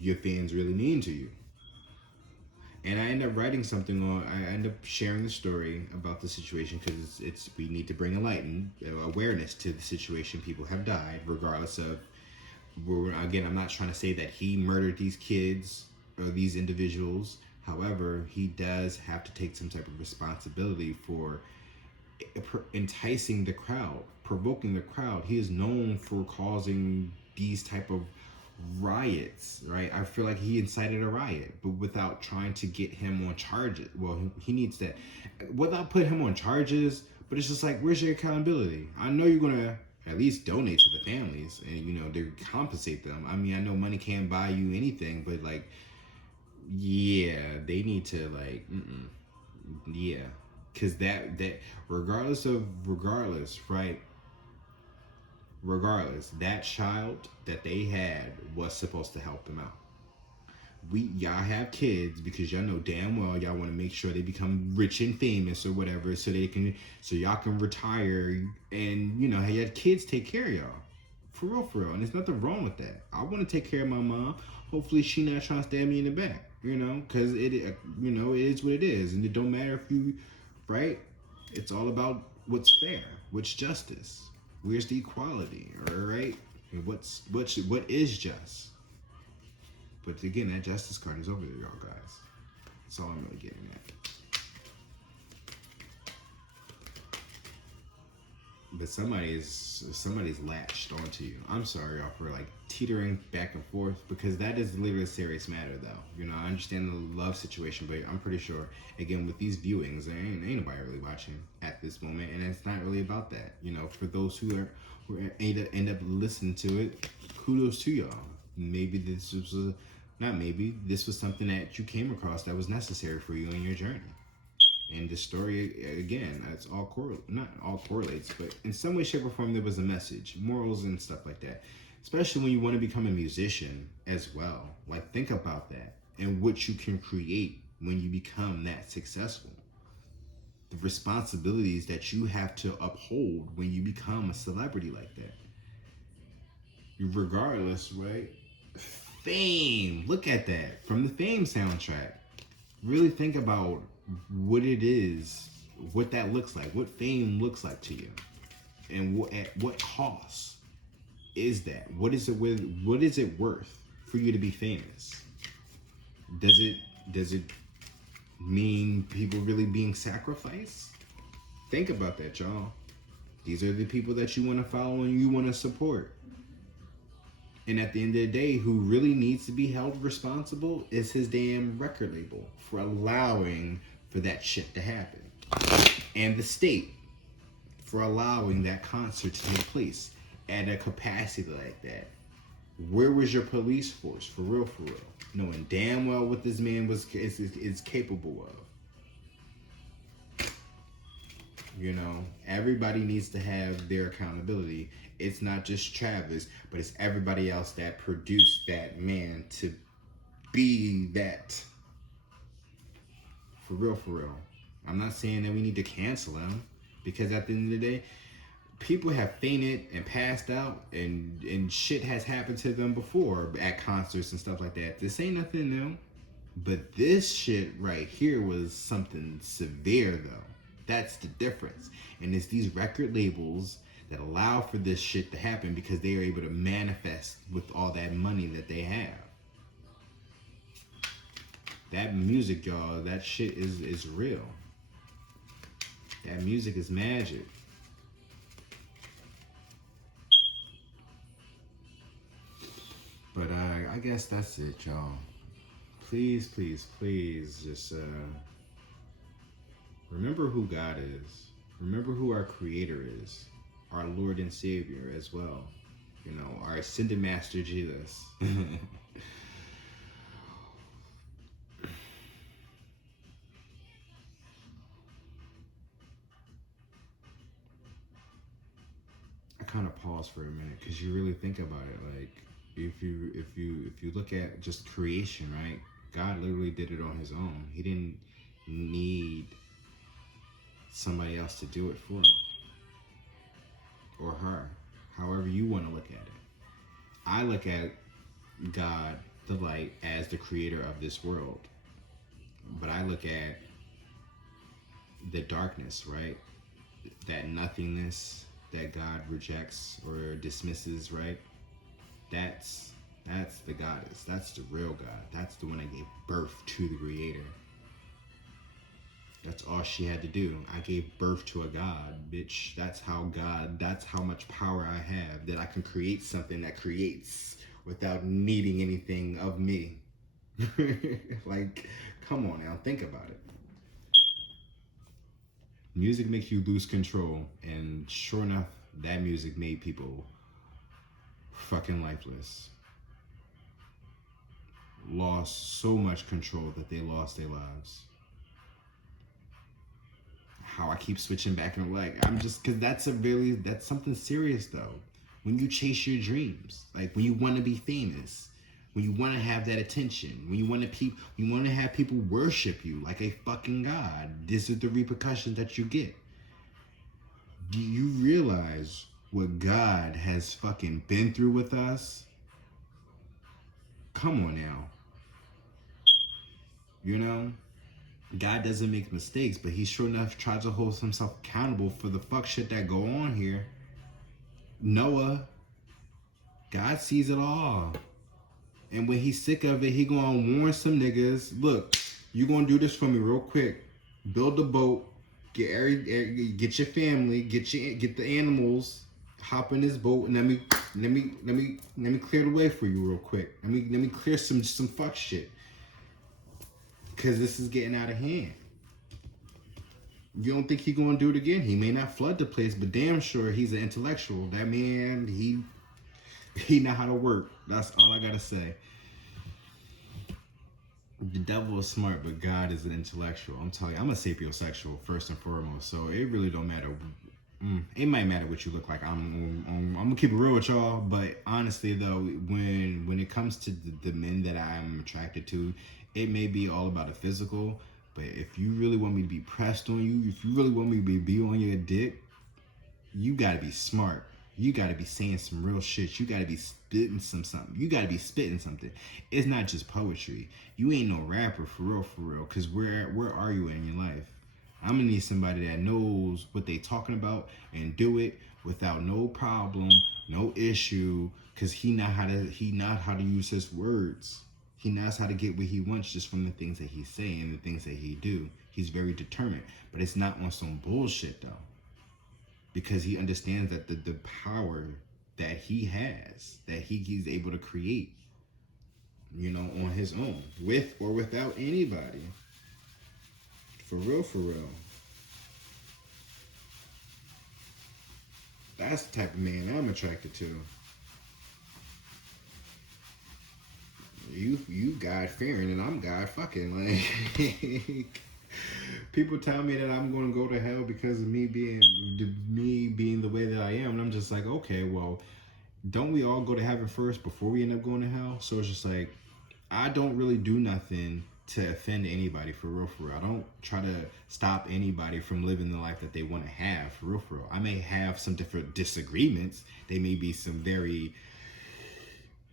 your fans really mean to you. And I end up writing something on. I end up sharing the story about the situation, because it's we need to bring awareness to the situation. People have died, regardless of. Again, I'm not trying to say that he murdered these kids or these individuals. However, he does have to take some type of responsibility for enticing the crowd, provoking the crowd. He is known for causing these type of riots, right? I feel like he incited a riot, but without trying to get him on charges. Well, he needs that without putting him on charges. But it's just like, where's your accountability? I know you're gonna at least donate to the families and, you know, to compensate them. I mean, I know money can't buy you anything, but like, yeah, they need to like, yeah, because that regardless, right? Regardless, that child that they had was supposed to help them out. Y'all have kids because y'all know damn well y'all want to make sure they become rich and famous or whatever, so y'all can retire and, you know, have your kids take care of y'all. For real. And there's nothing wrong with that. I want to take care of my mom. Hopefully she not trying to stab me in the back, you know, because it is what it is. And it don't matter if you, right? It's all about what's fair, what's justice. Where's the equality, all right? And what is just? But again, that justice card is over there, y'all guys. That's all I'm really getting at. But somebody's latched onto you. I'm sorry, y'all, for like teetering back and forth, because that is literally a serious matter, though. You know, I understand the love situation, but I'm pretty sure, again, with these viewings, there ain't nobody really watching at this moment, and it's not really about that. You know, for those who end up listening to it, kudos to y'all. Maybe this was something that you came across that was necessary for you in your journey. And the story, again, it's not all correlates, but in some way, shape, or form, there was a message, morals and stuff like that. Especially when you want to become a musician as well. Like, think about that and what you can create when you become that successful. The responsibilities that you have to uphold when you become a celebrity like that. Regardless, right? Fame. Look at that. From the Fame soundtrack. Really think about what it is, what that looks like, what fame looks like to you, and at what cost is that? What is it worth for you to be famous? Does it mean people really being sacrificed? Think about that, y'all. These are the people that you want to follow and you want to support. And at the end of the day, who really needs to be held responsible is his damn record label for allowing for that shit to happen. And the state for allowing that concert to take place at a capacity like that. Where was your police force? For real, for real. Knowing damn well what this man is capable of. You know, everybody needs to have their accountability. It's not just Travis, but it's everybody else that produced that man to be that. For real, for real. I'm not saying that we need to cancel him, because at the end of the day, people have fainted and passed out, and shit has happened to them before at concerts and stuff like that. This ain't nothing new. But this shit right here was something severe, though. That's the difference. And it's these record labels that allow for this shit to happen because they are able to manifest with all that money that they have. That music, y'all, that shit is real. That music is magic. But I guess that's it, y'all. Please, please, please, just remember who God is. Remember who our Creator is. Our Lord and Savior as well. You know, our Ascended Master Jesus. I kind of pause for a minute because you really think about it. Like, if you look at just creation, right? God literally did it on his own. He didn't need somebody else to do it for him or her, however you want to look at it. I look at God, the light, as the creator of this world, but I look at the darkness, right? That nothingness that God rejects or dismisses, right? That's the goddess. That's the real God. That's the one that gave birth to the Creator. That's all she had to do. I gave birth to a God, bitch. That's how much power I have, that I can create something that creates without needing anything of me. Like, come on now, think about it. Music makes you lose control, and sure enough, that music made people fucking lifeless. Lost so much control that they lost their lives. How I keep switching back and like, I'm just, cause that's something serious though. When you chase your dreams, like when you want to be famous, when you want to have that attention, when you want to have people worship you like a fucking god, this is the repercussions that you get. Do you realize what God has fucking been through with us? Come on now. You know? God doesn't make mistakes, but he sure enough tries to hold himself accountable for the fuck shit that go on here. Noah, God sees it all. And when he's sick of it, he gonna warn some niggas, look, you gonna do this for me real quick. Build a boat, get your family, get the animals, hop in this boat, and let me clear the way for you real quick. Let me clear some fuck shit. Cause this is getting out of hand. You don't think he's gonna do it again? He may not flood the place, but damn sure he's an intellectual. That man, he know how to work. That's all I gotta say. The devil is smart, but God is an intellectual. I'm telling you, I'm a sapiosexual first and foremost. So it really don't matter. It might matter what you look like. I'm gonna keep it real with y'all. But honestly, though, when it comes to the men that I'm attracted to, it may be all about the physical. But if you really want me to be pressed on you, if you really want me to be on your dick, you gotta be smart. You gotta be saying some real shit. You gotta be spitting something. You gotta be spitting something. It's not just poetry. You ain't no rapper for real. Cause where are you in your life? I'm gonna need somebody that knows what they talking about and do it without no problem, no issue. Cause he knows how to use his words. He knows how to get what he wants just from the things that he's saying and the things that he do. He's very determined, but it's not on some bullshit though. Because he understands that the power that he has, that he's able to create, you know, on his own, with or without anybody. For real. That's the type of man I'm attracted to. you God fearing and I'm God fucking. Like people tell me that I'm going to go to hell because of me being the way that I am, and I'm just like, okay, well, don't we all go to heaven first before we end up going to hell? So it's just like, I don't really do nothing to offend anybody, for real, for real. I don't try to stop anybody from living the life that they want to have, for real, for real. I may have some different disagreements. They may be some very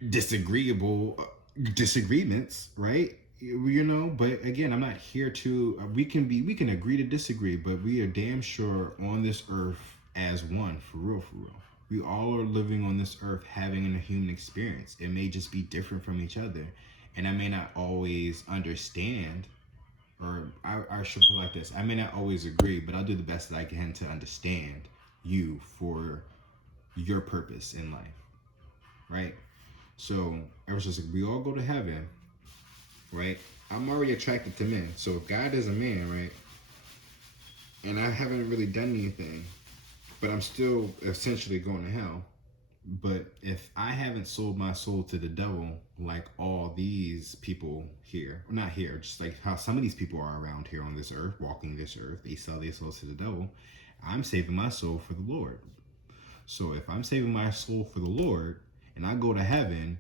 disagreeable disagreements, right? You know, but again, I'm not here to. We can agree to disagree, but we are damn sure on this earth as one, for real, for real. We all are living on this earth having a human experience. It may just be different from each other, and I may not always understand, or I should put it like this: I may not always agree, but I'll do the best that I can to understand you for your purpose in life, right? So I was just like, we all go to heaven, right? I'm already attracted to men. So if God is a man, right? And I haven't really done anything, but I'm still essentially going to hell. But if I haven't sold my soul to the devil, like all these people here, not here, just like how some of these people are around here on this earth, walking this earth, they sell their souls to the devil. I'm saving my soul for the Lord. So if I'm saving my soul for the Lord and I go to heaven,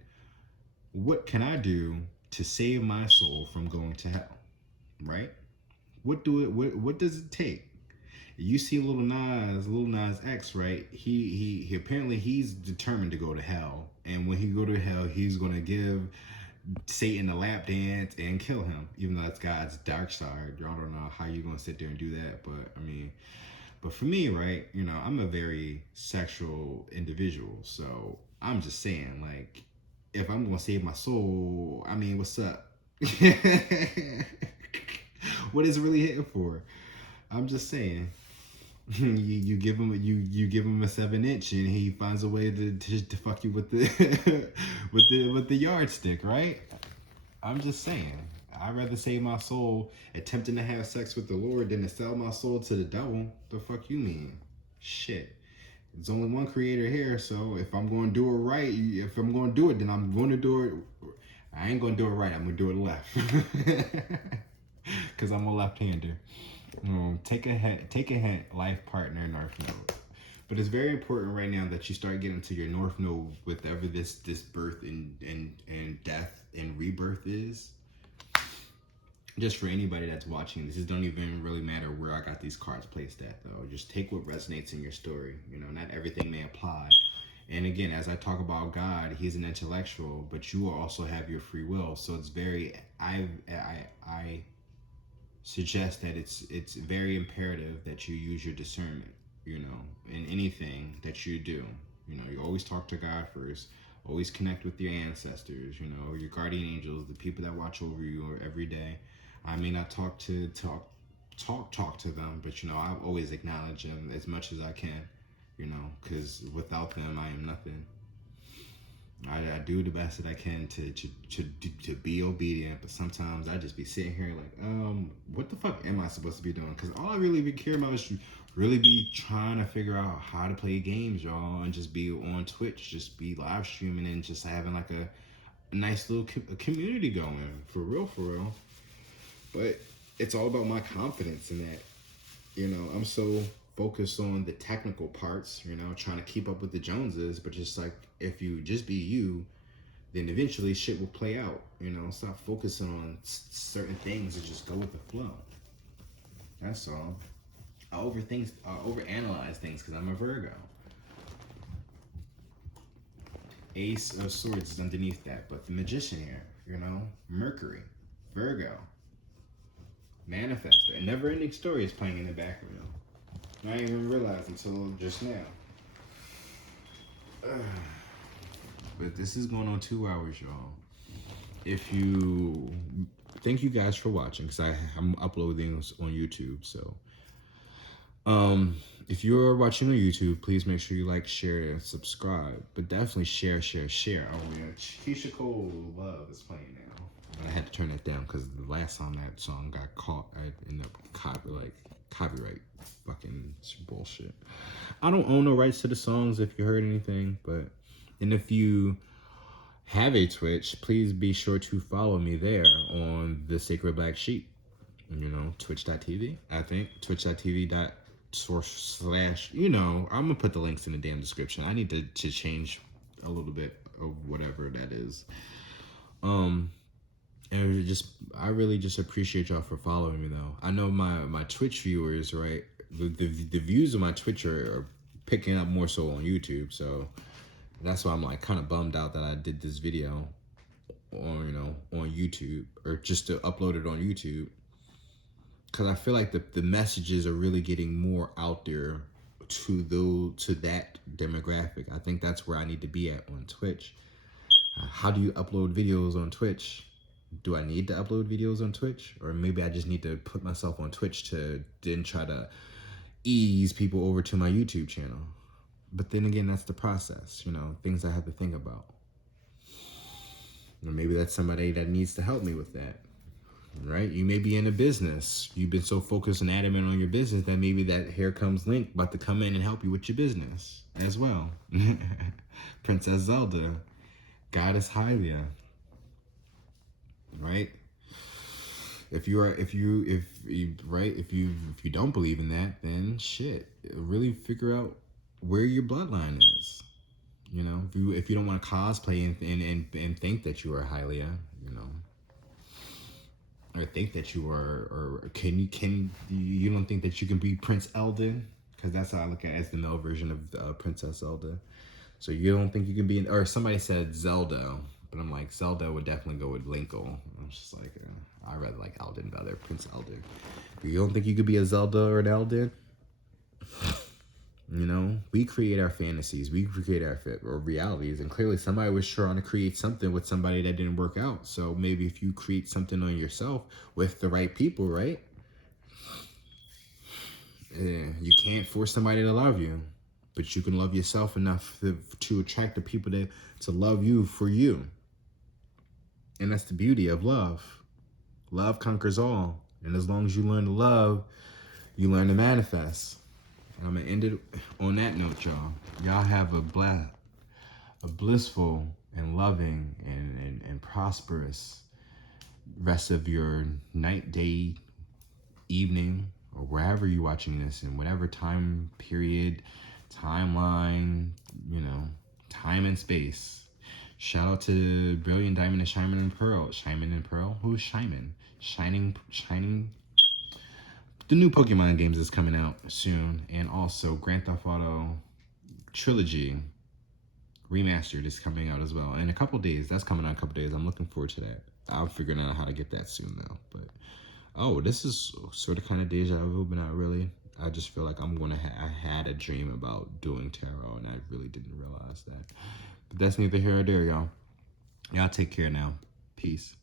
what can I do to save my soul from going to hell? Right? What does it take? You see Lil Nas X, right? He apparently he's determined to go to hell. And when he go to hell, he's gonna give Satan a lap dance and kill him. Even though that's God's dark side. I don't know how you're gonna sit there and do that, but I mean, but for me, right, you know, I'm a very sexual individual. So I'm just saying, like, if I'm gonna save my soul, I mean, what's up? What is it really hitting for? I'm just saying. You give him you give him a 7-inch and he finds a way to fuck you with the with the yardstick, right? I'm just saying. I'd rather save my soul attempting to have sex with the Lord than to sell my soul to the devil. The fuck you mean? Shit. There's only one creator here, so if I'm going to do it right, if I'm going to do it, then I'm going to do it. I ain't going to do it right. I'm going to do it left. Because I'm a left-hander. Take a hint, life partner, North Node. But it's very important right now that you start getting to your North Node, whatever this birth and death and rebirth is. Just for anybody that's watching, this don't even really matter where I got these cards placed at, though. Just take what resonates in your story. You know, not everything may apply. And again, as I talk about God, he's an intellectual, but you also have your free will. So it's very, I suggest that it's very imperative that you use your discernment, you know, in anything that you do. You know, you always talk to God first. Always connect with your ancestors, you know, your guardian angels, the people that watch over you every day. I may not talk to them, but you know, I always acknowledge them as much as I can, you know, because without them, I am nothing. I do the best that I can to be obedient, but sometimes I just be sitting here like, what the fuck am I supposed to be doing? Because all I really be care about is really be trying to figure out how to play games, y'all, and just be on Twitch, just be live streaming and just having like a nice little community going, for real, for real. But it's all about my confidence in that. You know, I'm so focused on the technical parts, you know, trying to keep up with the Joneses, but just like, if you just be you, then eventually shit will play out, you know. Stop focusing on certain things and just go with the flow. That's all. I overanalyze things because I'm a Virgo. Ace of Swords is underneath that, but the Magician here, you know, Mercury, Virgo, Manifestor, a never-ending story is playing in the background. I didn't even realize until just now. But this is going on 2 hours, y'all. Thank you guys for watching, because I'm uploading this on YouTube. So, if you're watching on YouTube, please make sure you like, share, and subscribe. But definitely share. Oh yeah, Keisha Cole Love is playing now. I had to turn that down because the last time that song got caught, I ended up copyright fucking bullshit. I don't own no rights to the songs if you heard anything, and if you have a Twitch, please be sure to follow me there on the Sacred Black Sheep. You know, twitch.tv, I think. Twitch.tv/, you know, I'm gonna put the links in the damn description. I need to change a little bit of whatever that is. And I really just appreciate y'all for following me though. I know my Twitch viewers, right? The views of my Twitch are picking up more so on YouTube, so that's why I'm like kind of bummed out that I did this video on, you know, on YouTube, or just to upload it on YouTube. Because I feel like the messages are really getting more out there to that demographic. I think that's where I need to be at on Twitch. How do you upload videos on Twitch? Do I need to upload videos on Twitch? Or maybe I just need to put myself on Twitch to then try to ease people over to my YouTube channel. But then again, that's the process, you know, things I have to think about. Or maybe that's somebody that needs to help me with that. Right? You may be in a business. You've been so focused and adamant on your business that maybe that Here Comes Link about to come in and help you with your business as well. Princess Zelda, Goddess Hylia. Right? If you don't believe in that, then shit. Really figure out where your bloodline is. You know, if you don't want to cosplay and think that you are Hylia, you know. Or think that you are, or you don't think that you can be Prince Eldon? Because that's how I look at it, as the male version of Princess Zelda. So you don't think you can be, or somebody said Zelda, but I'm like, Zelda would definitely go with Linkle. I'm just like, I rather like Eldon better, Prince Eldon. You don't think you could be a Zelda or an Eldon? You know, we create our fantasies, we create our realities, and clearly somebody was trying to create something with somebody that didn't work out. So maybe if you create something on yourself with the right people, right? Yeah, you can't force somebody to love you, but you can love yourself enough to attract the people to love you for you. And that's the beauty of love. Love conquers all. And as long as you learn to love, you learn to manifest. I'm gonna end it on that note, y'all. Y'all have a blissful and loving and prosperous rest of your night, day, evening, or wherever you're watching this, in whatever time period, timeline, you know, time and space. Shout out to Brilliant Diamond and Shining and Pearl. Shining and Pearl? Who's Shining? Shining. The new Pokemon games is coming out soon, and also Grand Theft Auto Trilogy Remastered is coming out as well in a couple days. That's coming out in a couple days. I'm looking forward to that. I'm figuring out how to get that soon though. But this is sort of kind of deja vu, but not really. I just feel like I had a dream about doing tarot, and I really didn't realize that. But that's neither here or there, y'all. Y'all take care now. Peace.